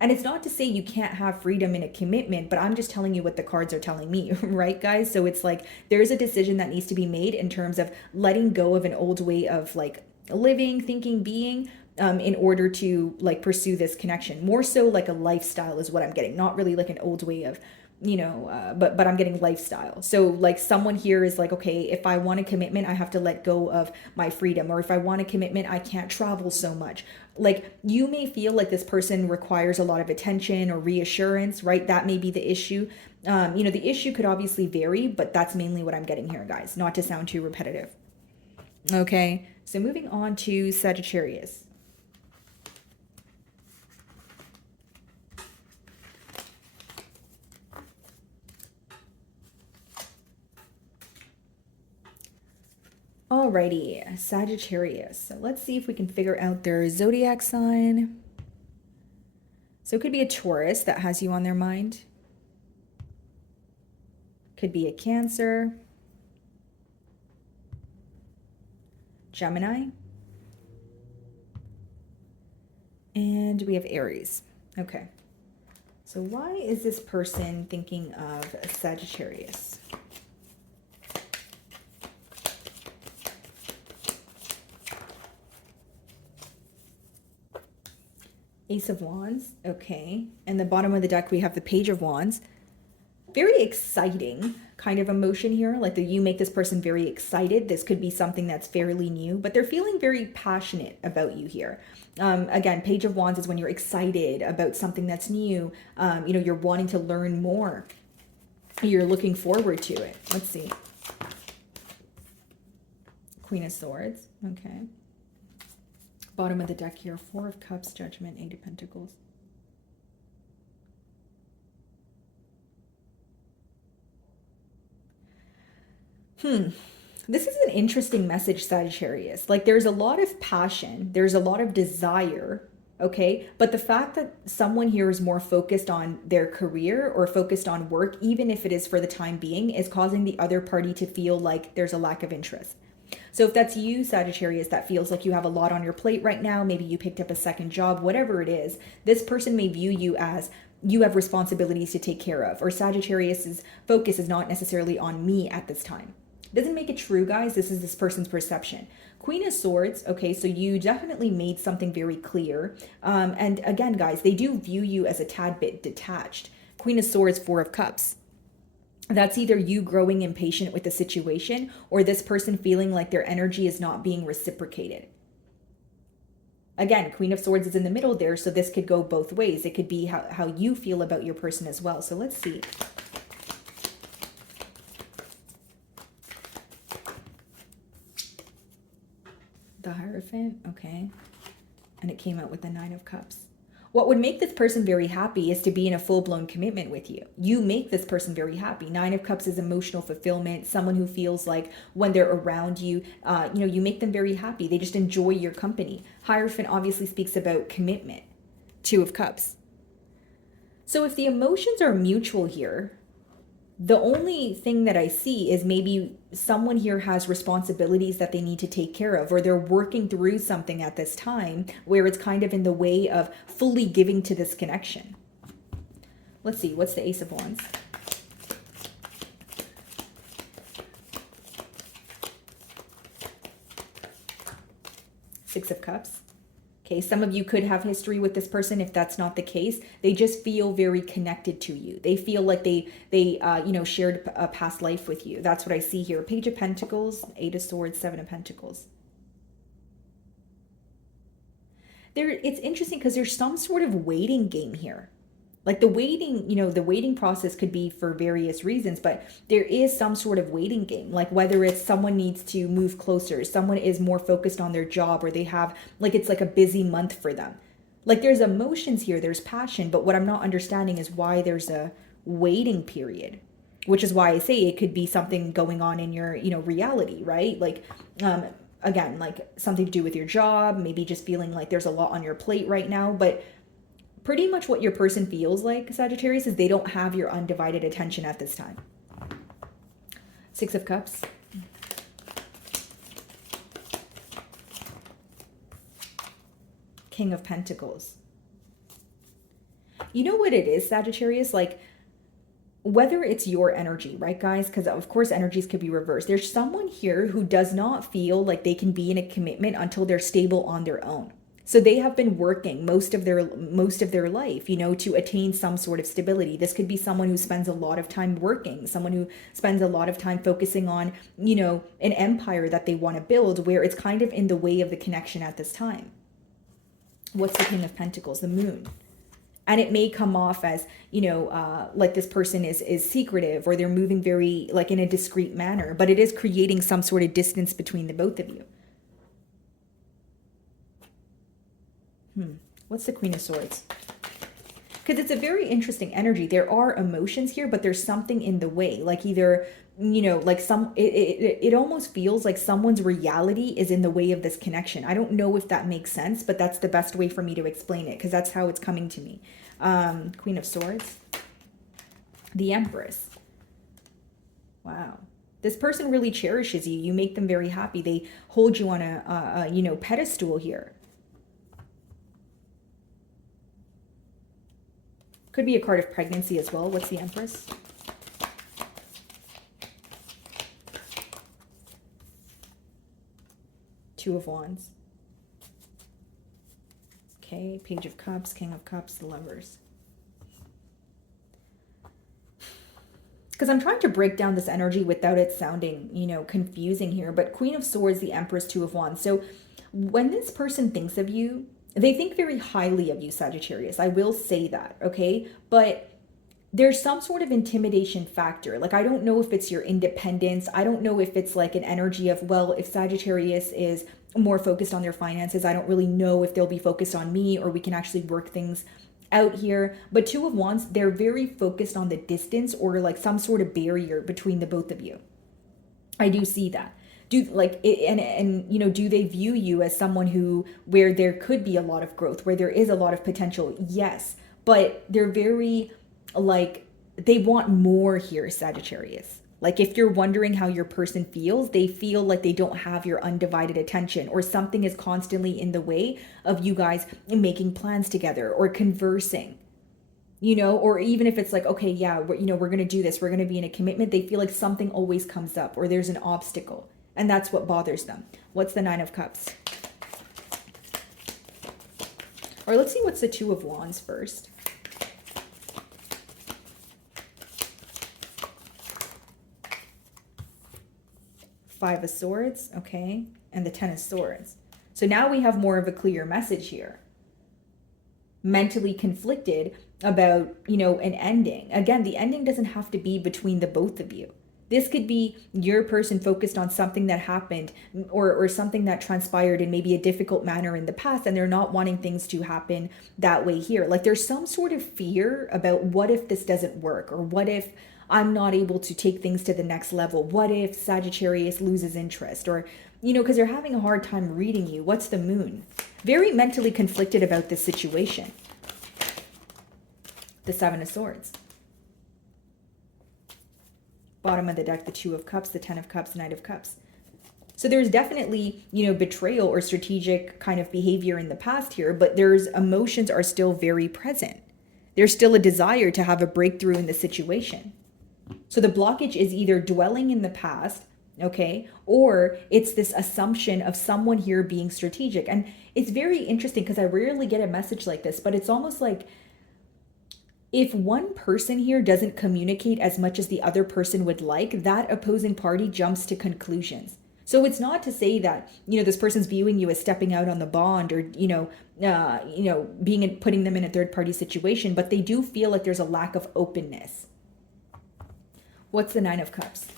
And it's not to say you can't have freedom in a commitment, but I'm just telling you what the cards are telling me, right, guys? So it's like, there's a decision that needs to be made in terms of letting go of an old way of like living, thinking, being, in order to like pursue this connection. More so like a lifestyle is what I'm getting, not really like an old way of, but I'm getting lifestyle. So like someone here is like, okay, if I want a commitment, I have to let go of my freedom. Or if I want a commitment, I can't travel so much. Like you may feel like this person requires a lot of attention or reassurance, right? That may be the issue. The issue could obviously vary, but that's mainly what I'm getting here, guys, not to sound too repetitive. Okay, so moving on to Sagittarius. Alrighty, Sagittarius. So let's see if we can figure out their zodiac sign. So it could be a Taurus that has you on their mind. Could be a Cancer. Gemini. And we have Aries. Okay. So why is this person thinking of Sagittarius? Ace of Wands, okay. And the bottom of the deck, we have the Page of Wands. Very exciting kind of emotion here. Like you make this person very excited. This could be something that's fairly new, but they're feeling very passionate about you here. Again, Page of Wands is when you're excited about something that's new. You're wanting to learn more. You're looking forward to it. Let's see. Queen of Swords, okay. Bottom of the deck here, Four of Cups, Judgment, Eight of Pentacles. This is an interesting message, Sagittarius. Like there's a lot of passion, there's a lot of desire, okay? But the fact that someone here is more focused on their career or focused on work, even if it is for the time being, is causing the other party to feel like there's a lack of interest. So if that's you, Sagittarius, that feels like you have a lot on your plate right now, maybe you picked up a second job, whatever it is, this person may view you as you have responsibilities to take care of, or Sagittarius's focus is not necessarily on me at this time. Doesn't make it true, guys. This is this person's perception. Queen of Swords, okay, so you definitely made something very clear. And again, guys, they do view you as a tad bit detached. Queen of Swords, Four of Cups. That's either you growing impatient with the situation or this person feeling like their energy is not being reciprocated. Again, Queen of Swords is in the middle there, so this could go both ways. It could be how you feel about your person as well. So let's see. The Hierophant, okay. And it came out with the Nine of Cups. What would make this person very happy is to be in a full-blown commitment with you. You make this person very happy. Nine of Cups is emotional fulfillment, someone who feels like when they're around you, you make them very happy. They just enjoy your company. Hierophant obviously speaks about commitment. Two of Cups. So if the emotions are mutual here, the only thing that I see is maybe someone here has responsibilities that they need to take care of, or they're working through something at this time where it's kind of in the way of fully giving to this connection. Let's see, what's the Ace of Wands? Six of Cups. Okay, some of you could have history with this person. If that's not the case, they just feel very connected to you. They feel like they shared a past life with you. That's what I see here. Page of Pentacles, Eight of Swords, Seven of Pentacles. It's interesting because there's some sort of waiting game here. Like the waiting process could be for various reasons, but there is some sort of waiting game. Like whether it's someone needs to move closer, someone is more focused on their job, or they have, like it's like a busy month for them. Like there's emotions here, there's passion, but what I'm not understanding is why there's a waiting period, which is why I say it could be something going on in your, reality, right? Like, again, like something to do with your job, maybe just feeling like there's a lot on your plate right now, but pretty much what your person feels like, Sagittarius, is they don't have your undivided attention at this time. Six of Cups. King of Pentacles. You know what it is, Sagittarius? Like, whether it's your energy, right, guys? Because of course energies could be reversed. There's someone here who does not feel like they can be in a commitment until they're stable on their own. So they have been working most of their life, you know, to attain some sort of stability. This could be someone who spends a lot of time working, someone who spends a lot of time focusing on, you know, an empire that they want to build, where it's kind of in the way of the connection at this time. What's the King of Pentacles? The Moon. And it may come off as, you know, like this person is secretive, or they're moving very like in a discreet manner, but it is creating some sort of distance between the both of you. What's the Queen of Swords? Because it's a very interesting energy. There are emotions here, but there's something in the way. Like either, you know, like it almost feels like someone's reality is in the way of this connection. I don't know if that makes sense, but that's the best way for me to explain it, because that's how it's coming to me. Queen of Swords. The Empress. Wow. This person really cherishes you. You make them very happy. They hold you on a you know, pedestal here. Could be a card of pregnancy as well. What's the Empress? Two of Wands. Okay, Page of Cups, King of Cups, the Lovers. Because I'm trying to break down this energy without it sounding, you know, confusing here. But Queen of Swords, the Empress, Two of Wands. So when this person thinks of you, they think very highly of you, Sagittarius. I will say that, okay? But there's some sort of intimidation factor. Like, I don't know if it's your independence. I don't know if it's like an energy of, well, if Sagittarius is more focused on their finances, I don't really know if they'll be focused on me, or we can actually work things out here. But Two of Wands, they're very focused on the distance, or like some sort of barrier between the both of you. I do see that. Do like it, and you know, do they view you as someone who, where there could be a lot of growth, where there is a lot of potential? Yes, but they're very like, they want more here, Sagittarius. Like, if you're wondering how your person feels, they feel like they don't have your undivided attention, or something is constantly in the way of you guys making plans together or conversing. You know, or even if it's like, okay, yeah, you know, we're going to do this, we're going to be in a commitment, they feel like something always comes up, or there's an obstacle. And that's what bothers them. What's the Nine of Cups? Or let's see what's the Two of Wands first. Five of Swords, okay, and the Ten of Swords. So now we have more of a clear message here. Mentally conflicted about, you know, an ending. Again, the ending doesn't have to be between the both of you. This could be your person focused on something that happened, or something that transpired in maybe a difficult manner in the past, and they're not wanting things to happen that way here. Like, there's some sort of fear about, what if this doesn't work? Or what if I'm not able to take things to the next level? What if Sagittarius loses interest? Or, you know, because they're having a hard time reading you. What's the Moon? Very mentally conflicted about this situation. The Seven of Swords. Bottom of the deck, the Two of Cups, the Ten of Cups, Knight of Cups. So there's definitely, you know, betrayal or strategic kind of behavior in the past here, but there's emotions are still very present. There's still a desire to have a breakthrough in the situation. So the blockage is either dwelling in the past, okay, or it's this assumption of someone here being strategic. And it's very interesting, because I rarely get a message like this, but it's almost like, if one person here doesn't communicate as much as the other person would like, that opposing party jumps to conclusions. So it's not to say that, you know, this person's viewing you as stepping out on the bond, or, putting them in a third party situation, but they do feel like there's a lack of openness. What's the Nine of Cups?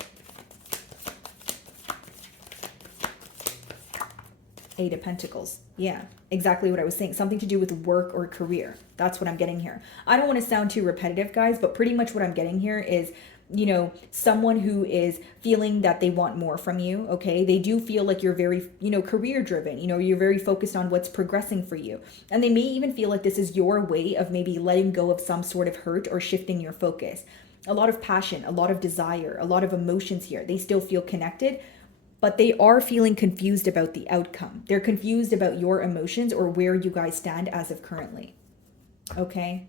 Eight of Pentacles. Yeah, exactly what I was saying. Something to do with work or career. That's what I'm getting here. I don't want to sound too repetitive, guys, but pretty much what I'm getting here is, you know, someone who is feeling that they want more from you, okay? They do feel like you're very, you know, career driven. You know, you're very focused on what's progressing for you. And they may even feel like this is your way of maybe letting go of some sort of hurt or shifting your focus. A lot of passion, a lot of desire, a lot of emotions here. They still feel connected, but they are feeling confused about the outcome. They're confused about your emotions or where you guys stand as of currently. Okay.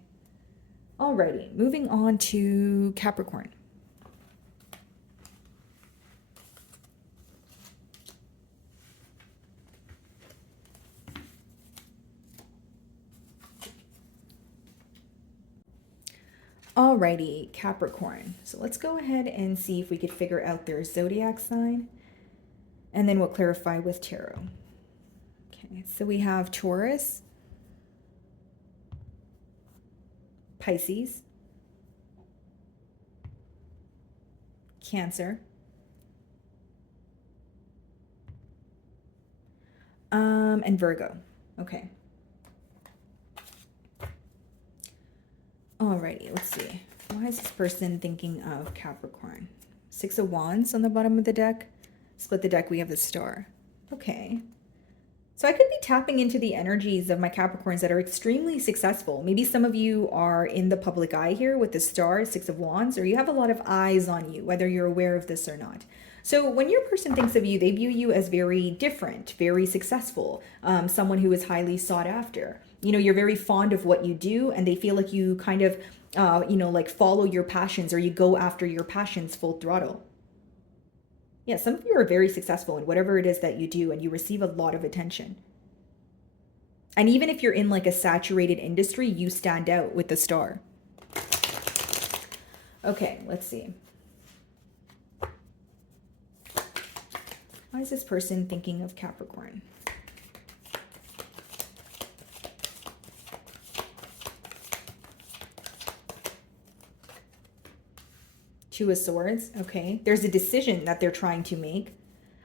Alrighty, moving on to Capricorn. Alrighty, Capricorn. So let's go ahead and see if we could figure out their zodiac sign, and then we'll clarify with tarot. Okay, so we have Taurus, Pisces, Cancer, and Virgo. Okay. Alrighty, let's see. Why is this person thinking of Capricorn? Six of Wands on the bottom of the deck. Split the deck, we have the Star. Okay. So I could be tapping into the energies of my Capricorns that are extremely successful. Maybe some of you are in the public eye here with the Star, Six of Wands, or you have a lot of eyes on you, whether you're aware of this or not. So when your person thinks of you, they view you as very different, very successful, someone who is highly sought after. You know, you're very fond of what you do, and they feel like you kind of, like follow your passions, or you go after your passions full throttle. Yeah, some of you are very successful in whatever it is that you do, and you receive a lot of attention. And even if you're in like a saturated industry, you stand out with the Star. Okay, let's see. Why is this person thinking of Capricorn? Two of Swords. Okay, there's a decision that they're trying to make.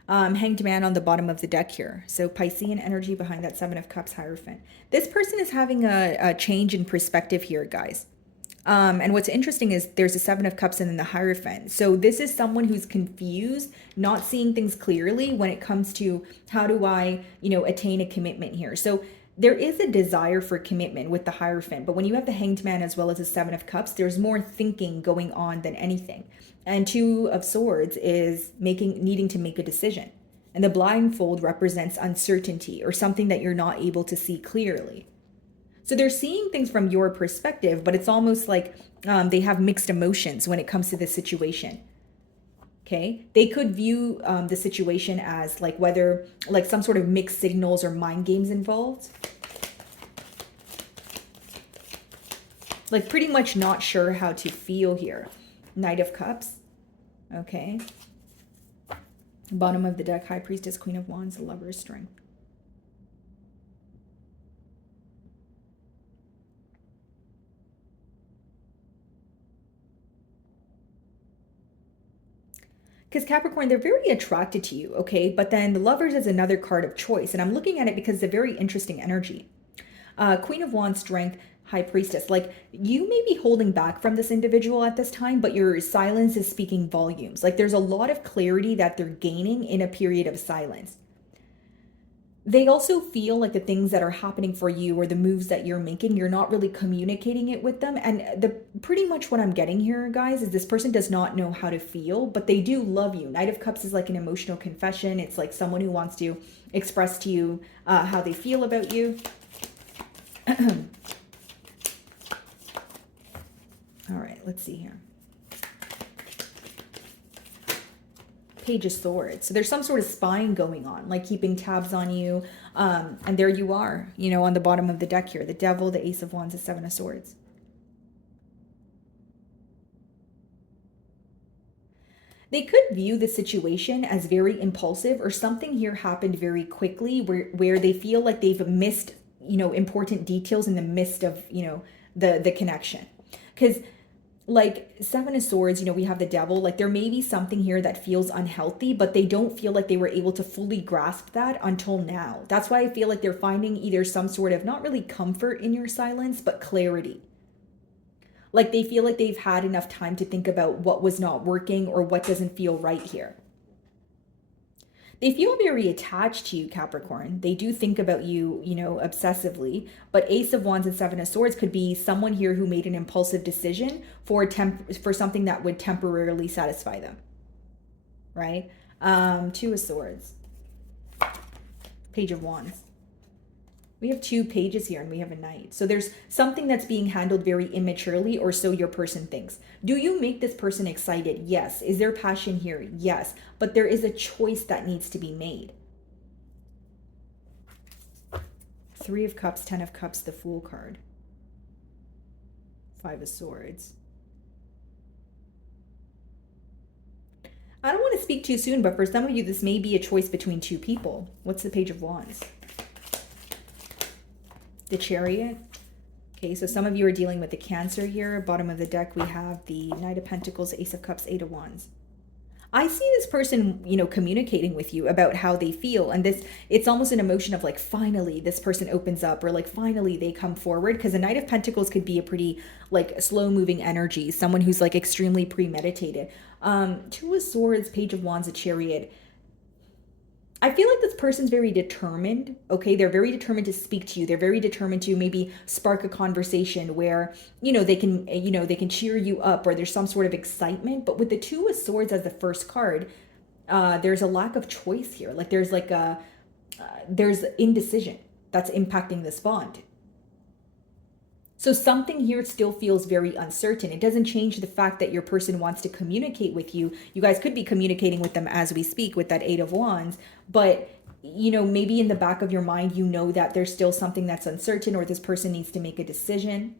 Hanged Man on the bottom of the deck here. So Piscean energy behind that Seven of Cups Hierophant. This person is having a change in perspective here, guys. And what's interesting is there's a Seven of Cups and then the Hierophant. So this is someone who's confused, not seeing things clearly when it comes to how do I, attain a commitment here. So there is a desire for commitment with the Hierophant, but when you have the Hanged Man as well as the Seven of Cups, there's more thinking going on than anything. And Two of Swords is needing to make a decision. And the blindfold represents uncertainty or something that you're not able to see clearly. So they're seeing things from your perspective, but it's almost like they have mixed emotions when it comes to this situation. Okay, they could view the situation as like whether like some sort of mixed signals or mind games involved. Like pretty much not sure how to feel here. Knight of Cups. Okay. Bottom of the deck, High Priestess, Queen of Wands, Lover's Strength. Because Capricorn, they're very attracted to you, okay? But then the Lovers is another card of choice. And I'm looking at it because it's a very interesting energy. Queen of Wands, Strength, High Priestess. Like, you may be holding back from this individual at this time, but your silence is speaking volumes. Like, there's a lot of clarity that they're gaining in a period of silence. They also feel like the things that are happening for you or the moves that you're making, you're not really communicating it with them. And pretty much what I'm getting here, guys, is this person does not know how to feel, but they do love you. Knight of Cups is like an emotional confession. It's like someone who wants to express to you how they feel about you. All right, let's see here. Page of Swords. So there's some sort of spying going on, like keeping tabs on you. And there you are, on the bottom of the deck here. The Devil, the Ace of Wands, the Seven of Swords. They could view the situation as very impulsive, or something here happened very quickly where they feel like they've missed, important details in the midst of, the connection. Because like Seven of Swords, we have the Devil, like there may be something here that feels unhealthy, but they don't feel like they were able to fully grasp that until now. That's why I feel like they're finding either some sort of not really comfort in your silence, but clarity. Like they feel like they've had enough time to think about what was not working or what doesn't feel right here. They feel very attached to you, Capricorn. They do think about you, obsessively. But Ace of Wands and Seven of Swords could be someone here who made an impulsive decision for something that would temporarily satisfy them. Right? Two of Swords. Page of Wands. We have two pages here and we have a Knight. So there's something that's being handled very immaturely, or so your person thinks. Do you make this person excited? Yes. Is there passion here? Yes. But there is a choice that needs to be made. Three of Cups, Ten of Cups, the Fool card. Five of Swords. speak too soon, but for some of you, this may be a choice between two people. What's the Page of Wands? The Chariot. Okay, so some of you are dealing with the Cancer here. Bottom of the deck, we have the Knight of Pentacles, Ace of Cups, Eight of Wands. I see this person, you know, communicating with you about how they feel. And it's almost an emotion of like, finally, this person opens up, or like, finally, they come forward. Because the Knight of Pentacles could be a pretty like slow moving energy, someone who's like extremely premeditated. Two of Swords, Page of Wands, a Chariot. I feel like this person's very determined, okay? They're very determined to speak to you. They're very determined to maybe spark a conversation where, you know, they can cheer you up, or there's some sort of excitement. But with the Two of Swords as the first card, there's a lack of choice here. Like there's like there's indecision that's impacting this bond. So something here still feels very uncertain. It doesn't change the fact that your person wants to communicate with you. You guys could be communicating with them as we speak with that Eight of Wands, but you know, maybe in the back of your mind, you know that there's still something that's uncertain, or this person needs to make a decision.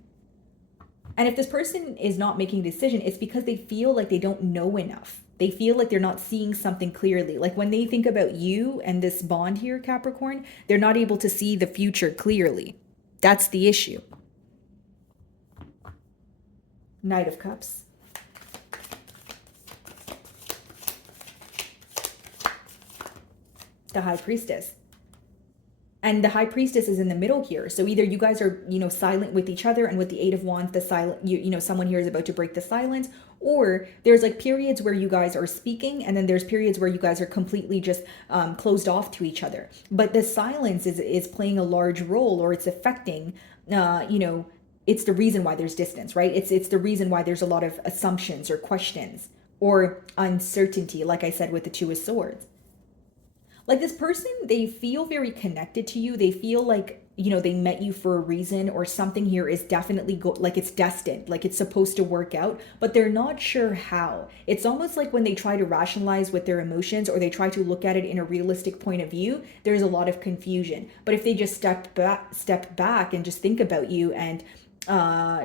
And if this person is not making a decision, it's because they feel like they don't know enough. They feel like they're not seeing something clearly. Like when they think about you and this bond here, Capricorn, they're not able to see the future clearly. That's the issue. Knight of Cups. The High Priestess. And the High Priestess is in the middle here. So either you guys are, you know, silent with each other, and with the Eight of Wands, the silent, you know, someone here is about to break the silence, or there's like periods where you guys are speaking, and then there's periods where you guys are completely just closed off to each other. But the silence is playing a large role, or it's affecting, you know, it's the reason why there's distance, right? It's the reason why there's a lot of assumptions or questions or uncertainty, like I said with the Two of Swords. Like this person, they feel very connected to you. They feel like, you know, they met you for a reason, or something here is definitely like it's destined, like it's supposed to work out, but they're not sure how. It's almost like when they try to rationalize with their emotions, or they try to look at it in a realistic point of view, there's a lot of confusion. But if they just step back and just think about you and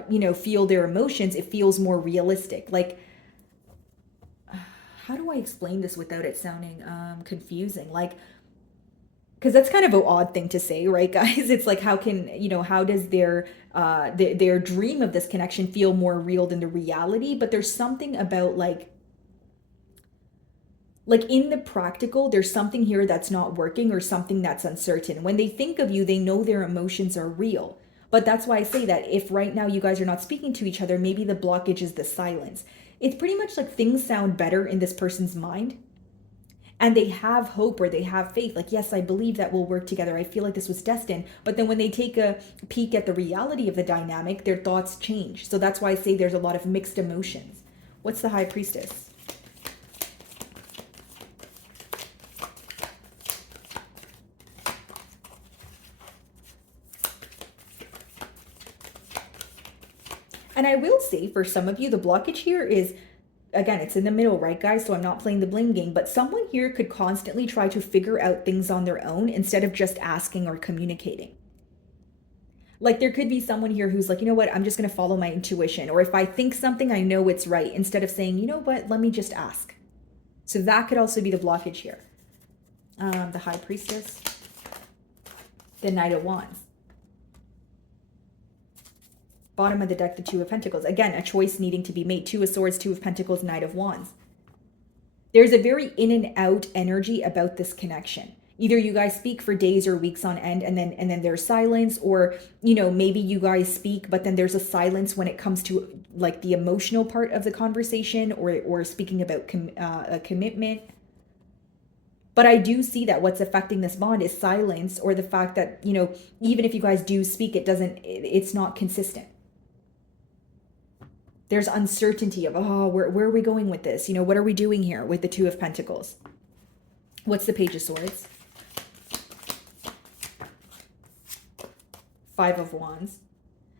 you know, feel their emotions, it feels more realistic. Like, how do I explain this without it sounding confusing? Like, because that's kind of an odd thing to say, right, guys? It's like, how can, you know, how does their dream of this connection feel more real than the reality? But there's something about like in the practical, there's something here that's not working, or something that's uncertain. When they think of you, they know their emotions are real. But that's why I say that if right now you guys are not speaking to each other, maybe the blockage is the silence. It's pretty much like things sound better in this person's mind, and they have hope, or they have faith. Like, yes, I believe that we'll work together. I feel like this was destined. But then when they take a peek at the reality of the dynamic, their thoughts change. So that's why I say there's a lot of mixed emotions. What's the High Priestess? And I will say, for some of you, the blockage here is, again, it's in the middle, right, guys? So I'm not playing the blame game, but someone here could constantly try to figure out things on their own instead of just asking or communicating. Like there could be someone here who's like, you know what, I'm just going to follow my intuition. Or if I think something, I know it's right, instead of saying, you know what, let me just ask. So that could also be the blockage here. The High Priestess, the Knight of Wands. Bottom of the deck, the Two of Pentacles. Again, a choice needing to be made. Two of Swords, Two of Pentacles, Knight of Wands. There's a very in and out energy about this connection. Either you guys speak for days or weeks on end, and then there's silence, or, you know, maybe you guys speak, but then there's a silence when it comes to like the emotional part of the conversation, or speaking about a commitment. But I do see that what's affecting this bond is silence, or the fact that, you know, even if you guys do speak, it's not consistent. There's uncertainty of, oh, where are we going with this? You know, what are we doing here with the Two of Pentacles? What's the Page of Swords? Five of Wands.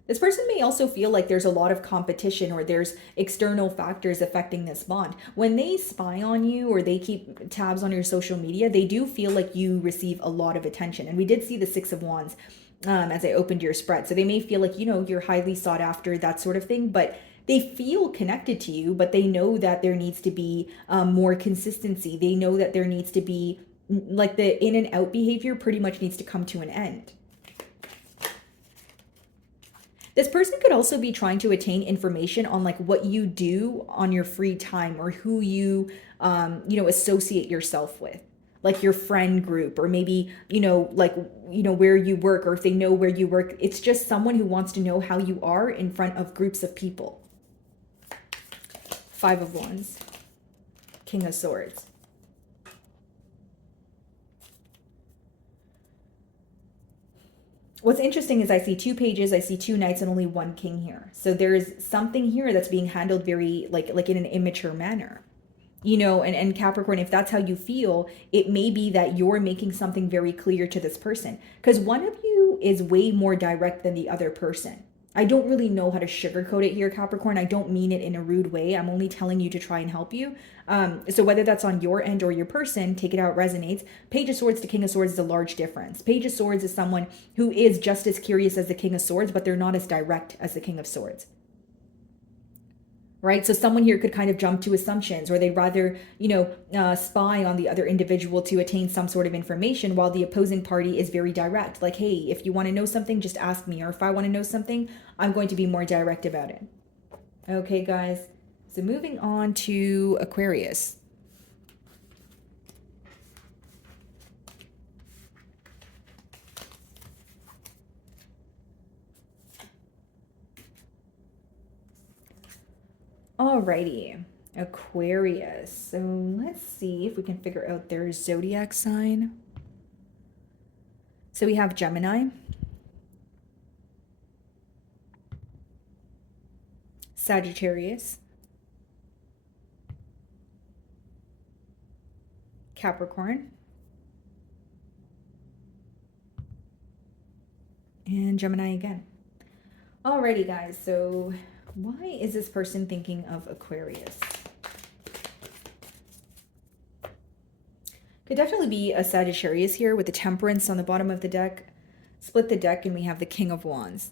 This person may also feel like there's a lot of competition, or there's external factors affecting this bond. When they spy on you, or they keep tabs on your social media, they do feel like you receive a lot of attention. And we did see the Six of Wands as I opened your spread. So they may feel like, you know, you're highly sought after, that sort of thing. But They feel connected to you, but they know that there needs to be more consistency. They know that there needs to be, like, the in and out behavior pretty much needs to come to an end. This person could also be trying to attain information on like what you do on your free time, or who you, associate yourself with, like your friend group, or maybe, where you work, or if they know where you work. It's just someone who wants to know how you are in front of groups of people. Five of Wands, King of Swords. What's interesting is I see 2 pages, I see 2 knights, and only 1 king here. So there's something here that's being handled very like in an immature manner. And Capricorn, if that's how you feel, it may be that you're making something very clear to this person, because one of you is way more direct than the other person. I don't really know how to sugarcoat it here, Capricorn. I don't mean it in a rude way. I'm only telling you to try and help you. So whether that's on your end or your person, take it how it resonates. Page of Swords to King of Swords is a large difference. Page of Swords is someone who is just as curious as the King of Swords, but they're not as direct as the King of Swords. Right? So someone here could kind of jump to assumptions, or they'd rather, spy on the other individual to attain some sort of information, while the opposing party is very direct. Like, hey, if you want to know something, just ask me. Or if I want to know something, I'm going to be more direct about it. Okay, guys. So moving on to Aquarius. Alrighty, Aquarius. So let's see if we can figure out their zodiac sign. So we have Gemini, Sagittarius, Capricorn, and Gemini again. Alrighty, guys. So why is this person thinking of Aquarius? Could definitely be a Sagittarius here with the Temperance on the bottom of the deck. Split the deck and we have the King of Wands.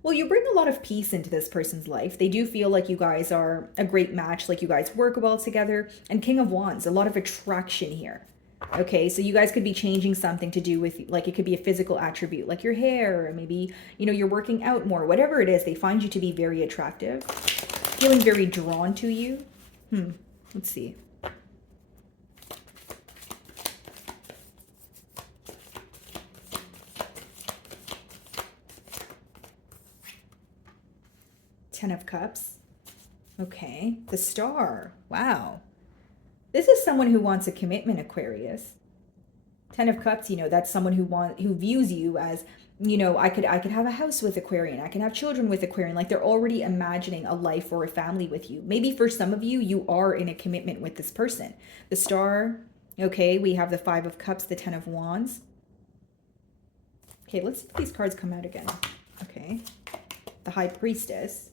Well, you bring a lot of peace into this person's life. They do feel like you guys are a great match, like you guys work well together. And King of Wands, a lot of attraction here. Okay, so you guys could be changing something to do with, like, it could be a physical attribute, like your hair, or maybe, you're working out more. Whatever it is, they find you to be very attractive, feeling very drawn to you. Let's see. Ten of Cups. Okay, the Star. Wow. This is someone who wants a commitment, Aquarius. Ten of Cups, that's someone who views you as, I could have a house with Aquarian. I can have children with Aquarian. Like, they're already imagining a life or a family with you. Maybe for some of you, you are in a commitment with this person. The Star. Okay, we have the Five of Cups, the Ten of Wands. Okay, let's see if these cards come out again. Okay. The High Priestess.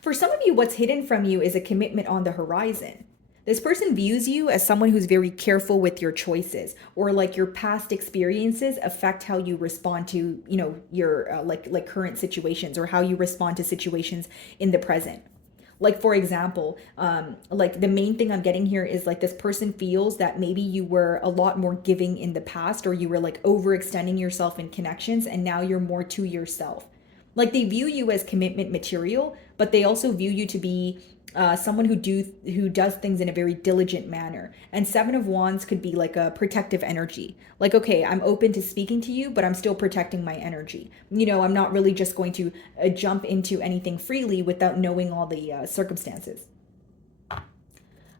For some of you, what's hidden from you is a commitment on the horizon. This person views you as someone who's very careful with your choices, or like your past experiences affect how you respond to, your like current situations, or how you respond to situations in the present. Like, for example, like the main thing I'm getting here is like this person feels that maybe you were a lot more giving in the past, or you were like overextending yourself in connections, and now you're more to yourself. Like, they view you as commitment material, but they also view you to be someone who does things in a very diligent manner. And Seven of Wands could be like a protective energy. Like, okay, I'm open to speaking to you, but I'm still protecting my energy. I'm not really just going to jump into anything freely without knowing all the circumstances.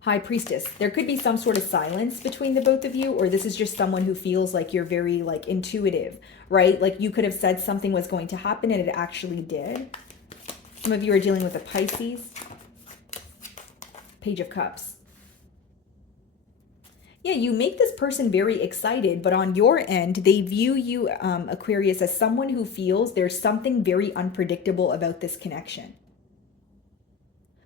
High Priestess. There could be some sort of silence between the both of you, or this is just someone who feels like you're very like intuitive, right? Like, you could have said something was going to happen and it actually did. Some of you are dealing with a Pisces. Page of Cups. Yeah, you make this person very excited, but on your end, they view you, Aquarius, as someone who feels there's something very unpredictable about this connection.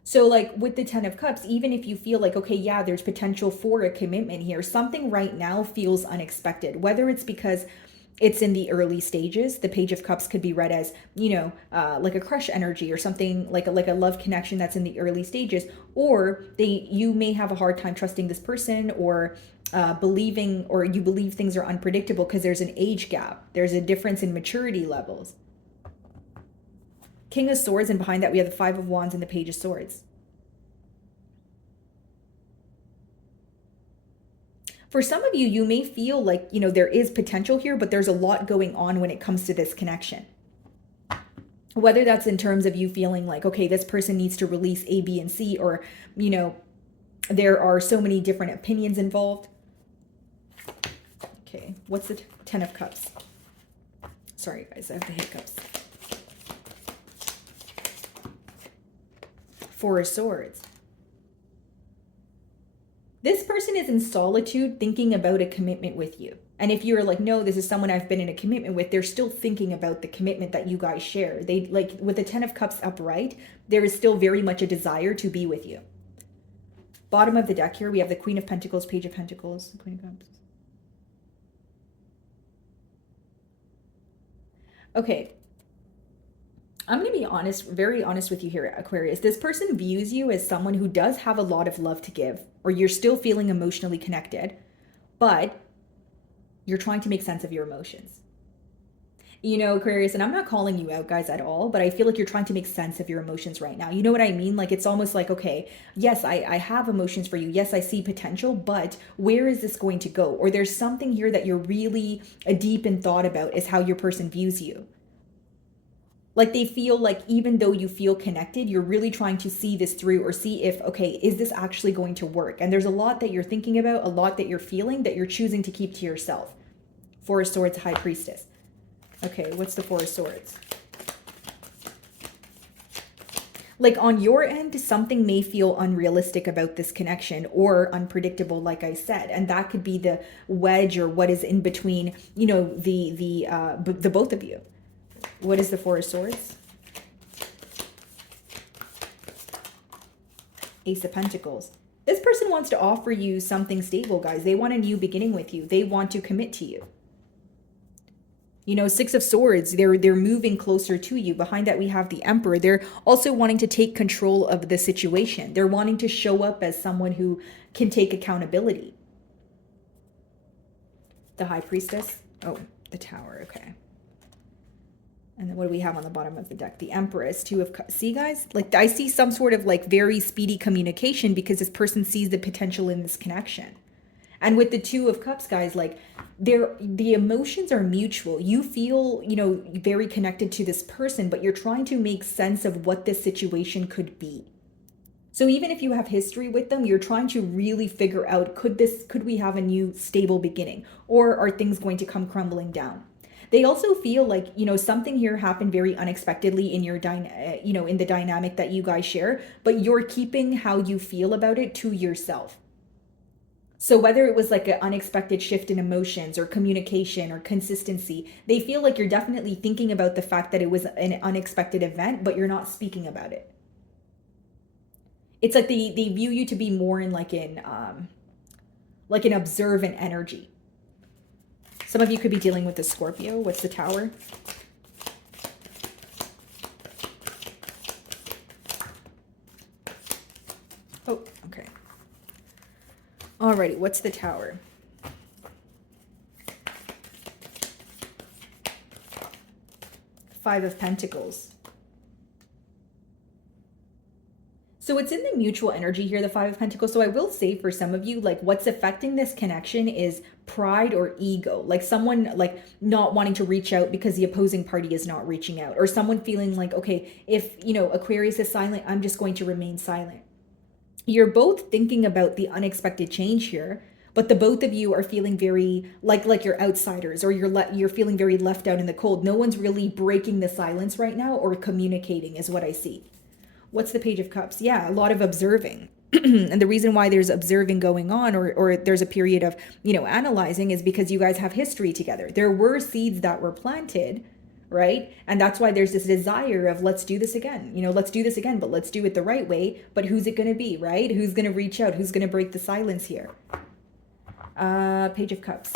So like with the Ten of Cups, even if you feel like, okay, yeah, there's potential for a commitment here, something right now feels unexpected, whether it's because it's in the early stages. The Page of Cups could be read as, like a crush energy or something like a love connection that's in the early stages. Or you may have a hard time trusting this person, or believing, or you believe things are unpredictable because there's an age gap. There's a difference in maturity levels. King of Swords, and behind that we have the Five of Wands and the Page of Swords. For some of you, you may feel like, there is potential here, but there's a lot going on when it comes to this connection. Whether that's in terms of you feeling like, okay, this person needs to release A, B, and C, or, there are so many different opinions involved. Okay, what's the Ten of Cups? Sorry, guys, I have the hiccups. Four of Swords. This person is in solitude thinking about a commitment with you. And if you're like, no, this is someone I've been in a commitment with, they're still thinking about the commitment that you guys share. They, like, with the Ten of Cups upright, there is still very much a desire to be with you. Bottom of the deck here, we have the Queen of Pentacles, Page of Pentacles, Queen of Cups. Okay. I'm going to be honest, very honest with you here, Aquarius. This person views you as someone who does have a lot of love to give, or you're still feeling emotionally connected, but you're trying to make sense of your emotions. Aquarius, and I'm not calling you out, guys, at all, but I feel like you're trying to make sense of your emotions right now. You know what I mean? Like, it's almost like, okay, yes, I have emotions for you. Yes, I see potential, but where is this going to go? Or there's something here that you're really deep in thought about, is how your person views you. Like, they feel like even though you feel connected, you're really trying to see this through, or see if, okay, is this actually going to work? And there's a lot that you're thinking about, a lot that you're feeling, that you're choosing to keep to yourself. Four of Swords, High Priestess. Okay, what's the Four of Swords? Like, on your end, something may feel unrealistic about this connection, or unpredictable, like I said. And that could be the wedge, or what is in between, the both of you. What is the Four of Swords? Ace of Pentacles. This person wants to offer you something stable, guys. They want a new beginning with you. They want to commit to you. Six of Swords, they're moving closer to you. Behind that, we have the Emperor. They're also wanting to take control of the situation. They're wanting to show up as someone who can take accountability. The High Priestess. Oh, the Tower. Okay. And then what do we have on the bottom of the deck? The Empress, Two of Cups. See, guys? Like, I see some sort of like very speedy communication, because this person sees the potential in this connection. And with the Two of Cups, guys, like, the emotions are mutual. You feel, very connected to this person, but you're trying to make sense of what this situation could be. So even if you have history with them, you're trying to really figure out, could we have a new stable beginning? Or are things going to come crumbling down? They also feel like, something here happened very unexpectedly in your in the dynamic that you guys share, but you're keeping how you feel about it to yourself. So whether it was like an unexpected shift in emotions, or communication, or consistency, they feel like you're definitely thinking about the fact that it was an unexpected event, but you're not speaking about it. It's like they view you to be more in like an observant energy. Some of you could be dealing with the Scorpio. What's the Tower? Oh, okay. Alrighty, what's the Tower? Five of Pentacles. So it's in the mutual energy here, the Five of Pentacles. So I will say, for some of you, like, what's affecting this connection is pride or ego. Like, someone like not wanting to reach out because the opposing party is not reaching out, or someone feeling like, okay, if Aquarius is silent, I'm just going to remain silent. You're both thinking about the unexpected change here, but the both of you are feeling very like you're outsiders, or you're feeling very left out in the cold. No one's really breaking the silence right now, or communicating, is what I see. What's the Page of Cups? Yeah, a lot of observing. And the reason why there's observing going on, or there's a period of, analyzing, is because you guys have history together. There were seeds that were planted, right? And that's why there's this desire of, let's do this again. Let's do this again, but let's do it the right way. But who's it going to be, right? Who's going to reach out? Who's going to break the silence here? Page of Cups.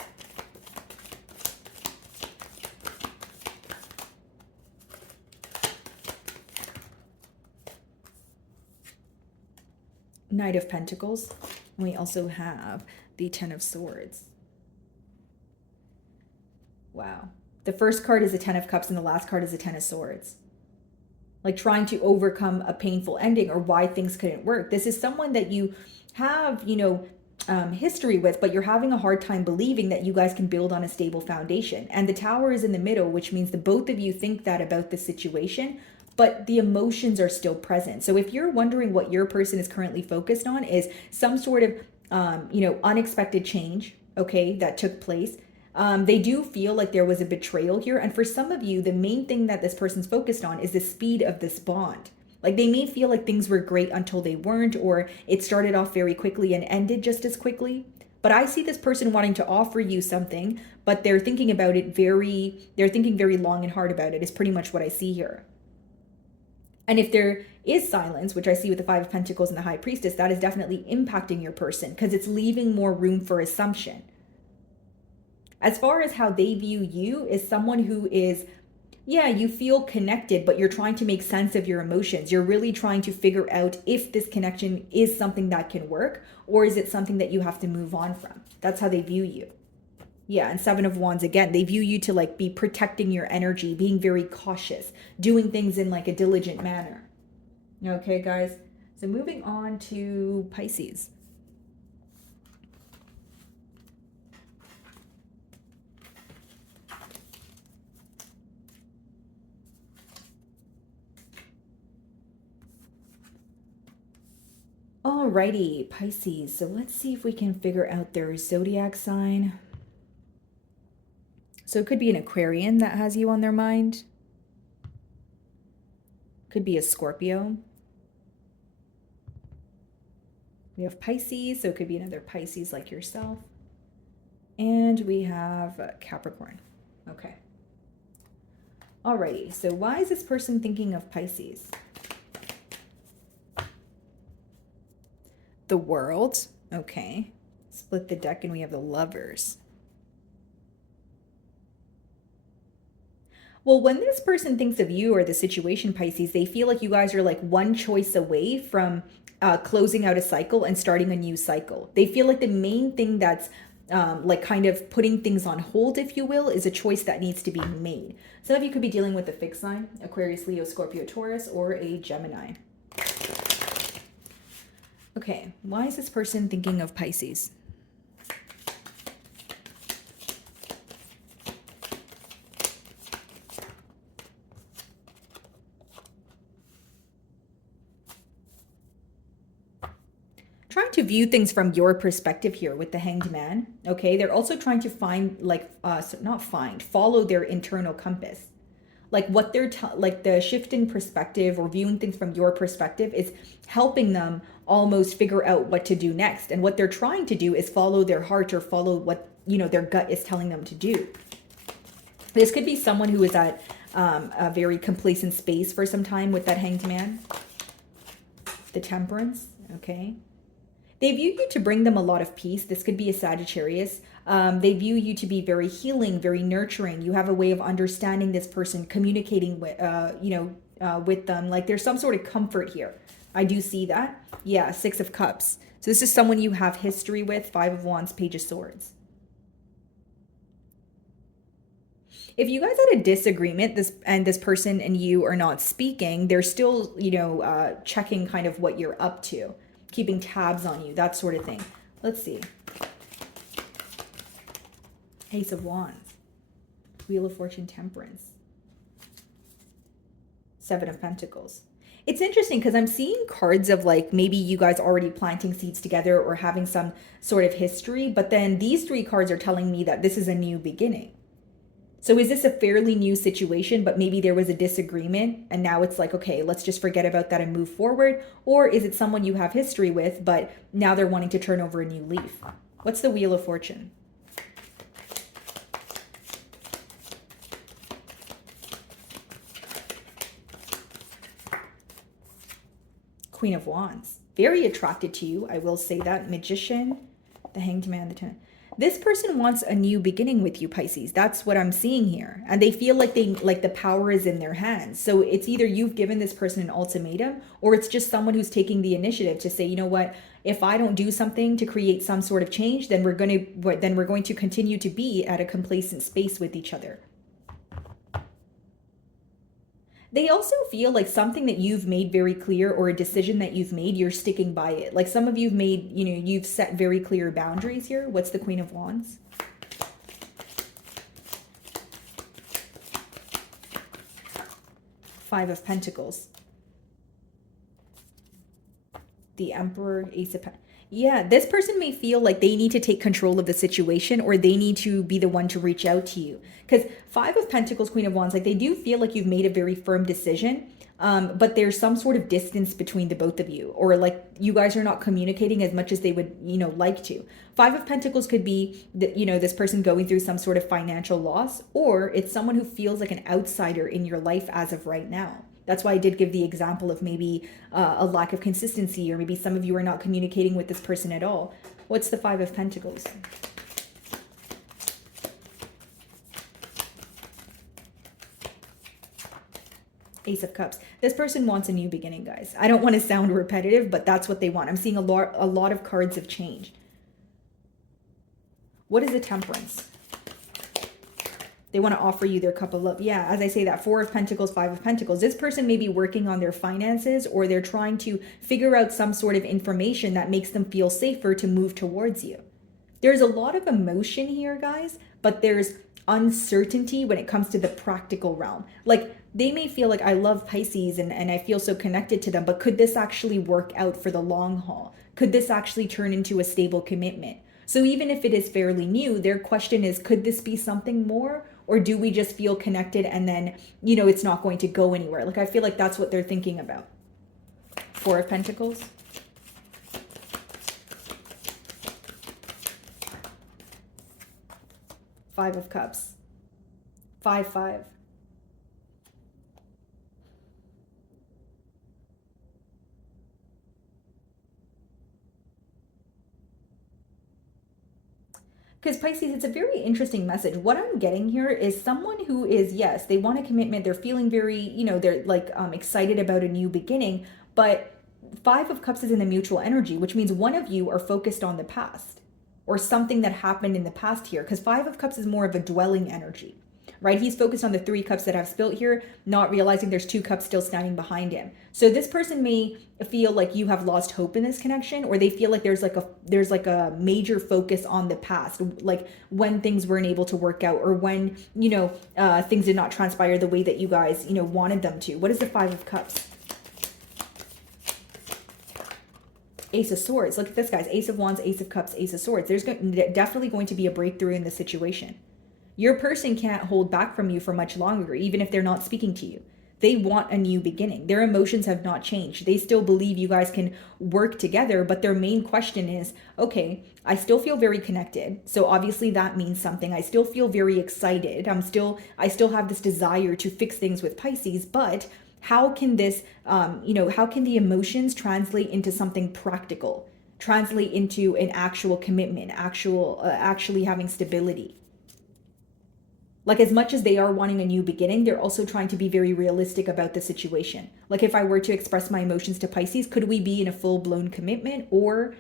Knight of Pentacles. And we also have the Ten of Swords. Wow. The first card is the Ten of Cups and the last card is the Ten of Swords. Like trying to overcome a painful ending or why things couldn't work. This is someone that you have, history with, but you're having a hard time believing that you guys can build on a stable foundation. And the Tower is in the middle, which means that both of you think that about the situation, but the emotions are still present. So if you're wondering what your person is currently focused on is some sort of, unexpected change, okay, that took place. They do feel like there was a betrayal here. And for some of you, the main thing that this person's focused on is the speed of this bond. Like they may feel like things were great until they weren't, or it started off very quickly and ended just as quickly. But I see this person wanting to offer you something, but they're thinking about it they're thinking very long and hard about it is pretty much what I see here. And if there is silence, which I see with the Five of Pentacles and the High Priestess, that is definitely impacting your person because it's leaving more room for assumption. As far as how they view you is someone who is, yeah, you feel connected, but you're trying to make sense of your emotions. You're really trying to figure out if this connection is something that can work or is it something that you have to move on from. That's how they view you. Yeah, and Seven of Wands, again, they view you to like be protecting your energy, being very cautious, doing things in like a diligent manner. Okay, guys? So moving on to Pisces. Alrighty, Pisces. So let's see if we can figure out their zodiac sign. So it could be an Aquarian that has you on their mind. Could be a Scorpio. We have Pisces, so it could be another Pisces like yourself. And we have Capricorn. Okay. Alrighty, so why is this person thinking of Pisces? The World. Okay. Split the deck and we have the Lovers. Well, when this person thinks of you or the situation, Pisces, they feel like you guys are like one choice away from closing out a cycle and starting a new cycle. They feel like the main thing that's like kind of putting things on hold, if you will, is a choice that needs to be made. Some of you could be dealing with a fixed sign, Aquarius, Leo, Scorpio, Taurus, or a Gemini. Okay, why is this person thinking of Pisces? Trying to view things from your perspective here with the Hanged Man. Okay, they're also trying to find follow their internal compass. Like what they're like the shift in perspective or viewing things from your perspective is helping them almost figure out what to do next. And what they're trying to do is follow their heart or follow what their gut is telling them to do. This could be someone who is at a very complacent space for some time with that Hanged Man. The Temperance. Okay. They view you to bring them a lot of peace. This could be a Sagittarius. They view you to be very healing, very nurturing. You have a way of understanding this person, communicating with, with them. Like there's some sort of comfort here. I do see that. Yeah, Six of Cups. So this is someone you have history with. Five of Wands, Page of Swords. If you guys had a disagreement, this person and you are not speaking, they're still, checking kind of what you're up to, keeping tabs on you, that sort of thing. Let's see. Ace of Wands, Wheel of Fortune, Temperance, Seven of Pentacles. It's interesting because I'm seeing cards of like maybe you guys already planting seeds together or having some sort of history, but then these three cards are telling me that this is a new beginning. So is this a fairly new situation, but maybe there was a disagreement and now it's like, okay, let's just forget about that and move forward? Or is it someone you have history with, but now they're wanting to turn over a new leaf? What's the Wheel of Fortune? Queen of Wands. Very attracted to you, I will say that. Magician, the Hanged Man, the Ten. This person wants a new beginning with you, Pisces. That's what I'm seeing here. And they feel like the power is in their hands. So it's either you've given this person an ultimatum, or it's just someone who's taking the initiative to say, you know what, if I don't do something to create some sort of change, then we're going to continue to be at a complacent space with each other. They also feel like something that you've made very clear, or a decision that you've made, you're sticking by it. Like some of you've made, you've set very clear boundaries here. What's the Queen of Wands? Five of Pentacles. The Emperor, Ace of Pentacles. Yeah, this person may feel like they need to take control of the situation, or they need to be the one to reach out to you. Because Five of Pentacles, Queen of Wands, like they do feel like you've made a very firm decision, but there's some sort of distance between the both of you, or like you guys are not communicating as much as they would, like to. Five of Pentacles could be, this person going through some sort of financial loss, or it's someone who feels like an outsider in your life as of right now. That's why I did give the example of maybe a lack of consistency, or maybe some of you are not communicating with this person at all. What's the Five of Pentacles? Ace of Cups. This person wants a new beginning, guys. I don't want to sound repetitive, but that's what they want. I'm seeing a lot of cards have changed. What is the Temperance? They want to offer you their cup of love. Yeah, as I say that, Four of Pentacles, Five of Pentacles. This person may be working on their finances, or they're trying to figure out some sort of information that makes them feel safer to move towards you. There's a lot of emotion here, guys, but there's uncertainty when it comes to the practical realm. Like they may feel like, I love Pisces and I feel so connected to them, but could this actually work out for the long haul? Could this actually turn into a stable commitment? So even if it is fairly new, their question is, could this be something more? Or do we just feel connected and then, it's not going to go anywhere? Like, I feel like that's what they're thinking about. Four of Pentacles. Five of Cups. 5-5. Because Pisces, it's a very interesting message. What I'm getting here is someone who is, yes, they want a commitment. They're feeling very, they're like excited about a new beginning. But Five of Cups is in the mutual energy, which means one of you are focused on the past or something that happened in the past here. Because Five of Cups is more of a dwelling energy, right? He's focused on the 3 cups that I've spilled here, not realizing there's 2 cups still standing behind him. So this person may feel like you have lost hope in this connection, or they feel like there's like a major focus on the past, like when things weren't able to work out, or when, things did not transpire the way that you guys, wanted them to. What is the Five of Cups? Ace of Swords. Look at this, guys. Ace of Wands, Ace of Cups, Ace of Swords. There's definitely going to be a breakthrough in this situation. Your person can't hold back from you for much longer, even if they're not speaking to you. They want a new beginning. Their emotions have not changed. They still believe you guys can work together, but their main question is, okay, I still feel very connected. So obviously that means something. I still feel very excited. I still have this desire to fix things with Pisces, but how can this, how can the emotions translate into something practical, translate into an actual commitment, actually having stability? Like, as much as they are wanting a new beginning, they're also trying to be very realistic about the situation. Like, if I were to express my emotions to Pisces, could we be in a full-blown commitment, or,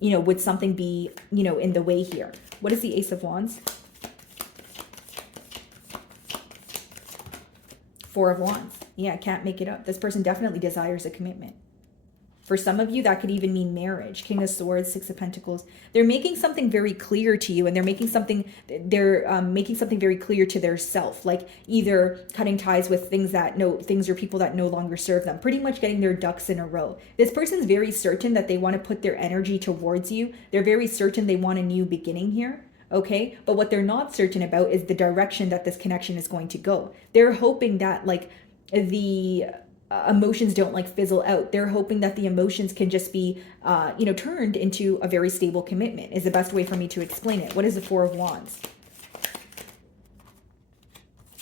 would something be, in the way here? What is the Ace of Wands? Four of Wands. Yeah, can't make it up. This person definitely desires a commitment. For some of you, that could even mean marriage. King of Swords, Six of Pentacles. They're making something very clear to you, and they're making something very clear to their self, like either cutting ties with things or people that no longer serve them, pretty much getting their ducks in a row. This person's very certain that they want to put their energy towards you. They're very certain they want a new beginning here. Okay, but what they're not certain about is the direction that this connection is going to go. They're hoping that the emotions don't fizzle out. They're hoping that the emotions can just be, turned into a very stable commitment is the best way for me to explain it. What is the Four of Wands?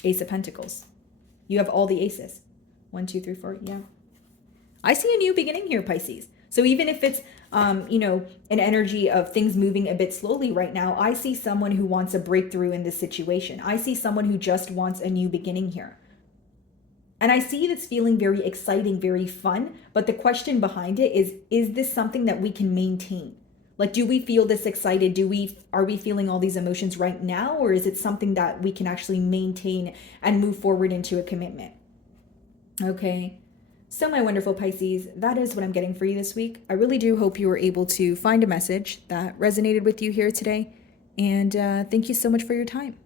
Ace of Pentacles. You have all the aces. 1, 2, 3, 4. Yeah. I see a new beginning here, Pisces. So even if it's, you know, an energy of things moving a bit slowly right now. I see someone who wants a breakthrough in this situation. I see someone who just wants a new beginning here. And I see this feeling very exciting, very fun. But the question behind it is this something that we can maintain? Like, do we feel this excited? Are we feeling all these emotions right now? Or is it something that we can actually maintain and move forward into a commitment? Okay. So my wonderful Pisces, that is what I'm getting for you this week. I really do hope you were able to find a message that resonated with you here today. And thank you so much for your time.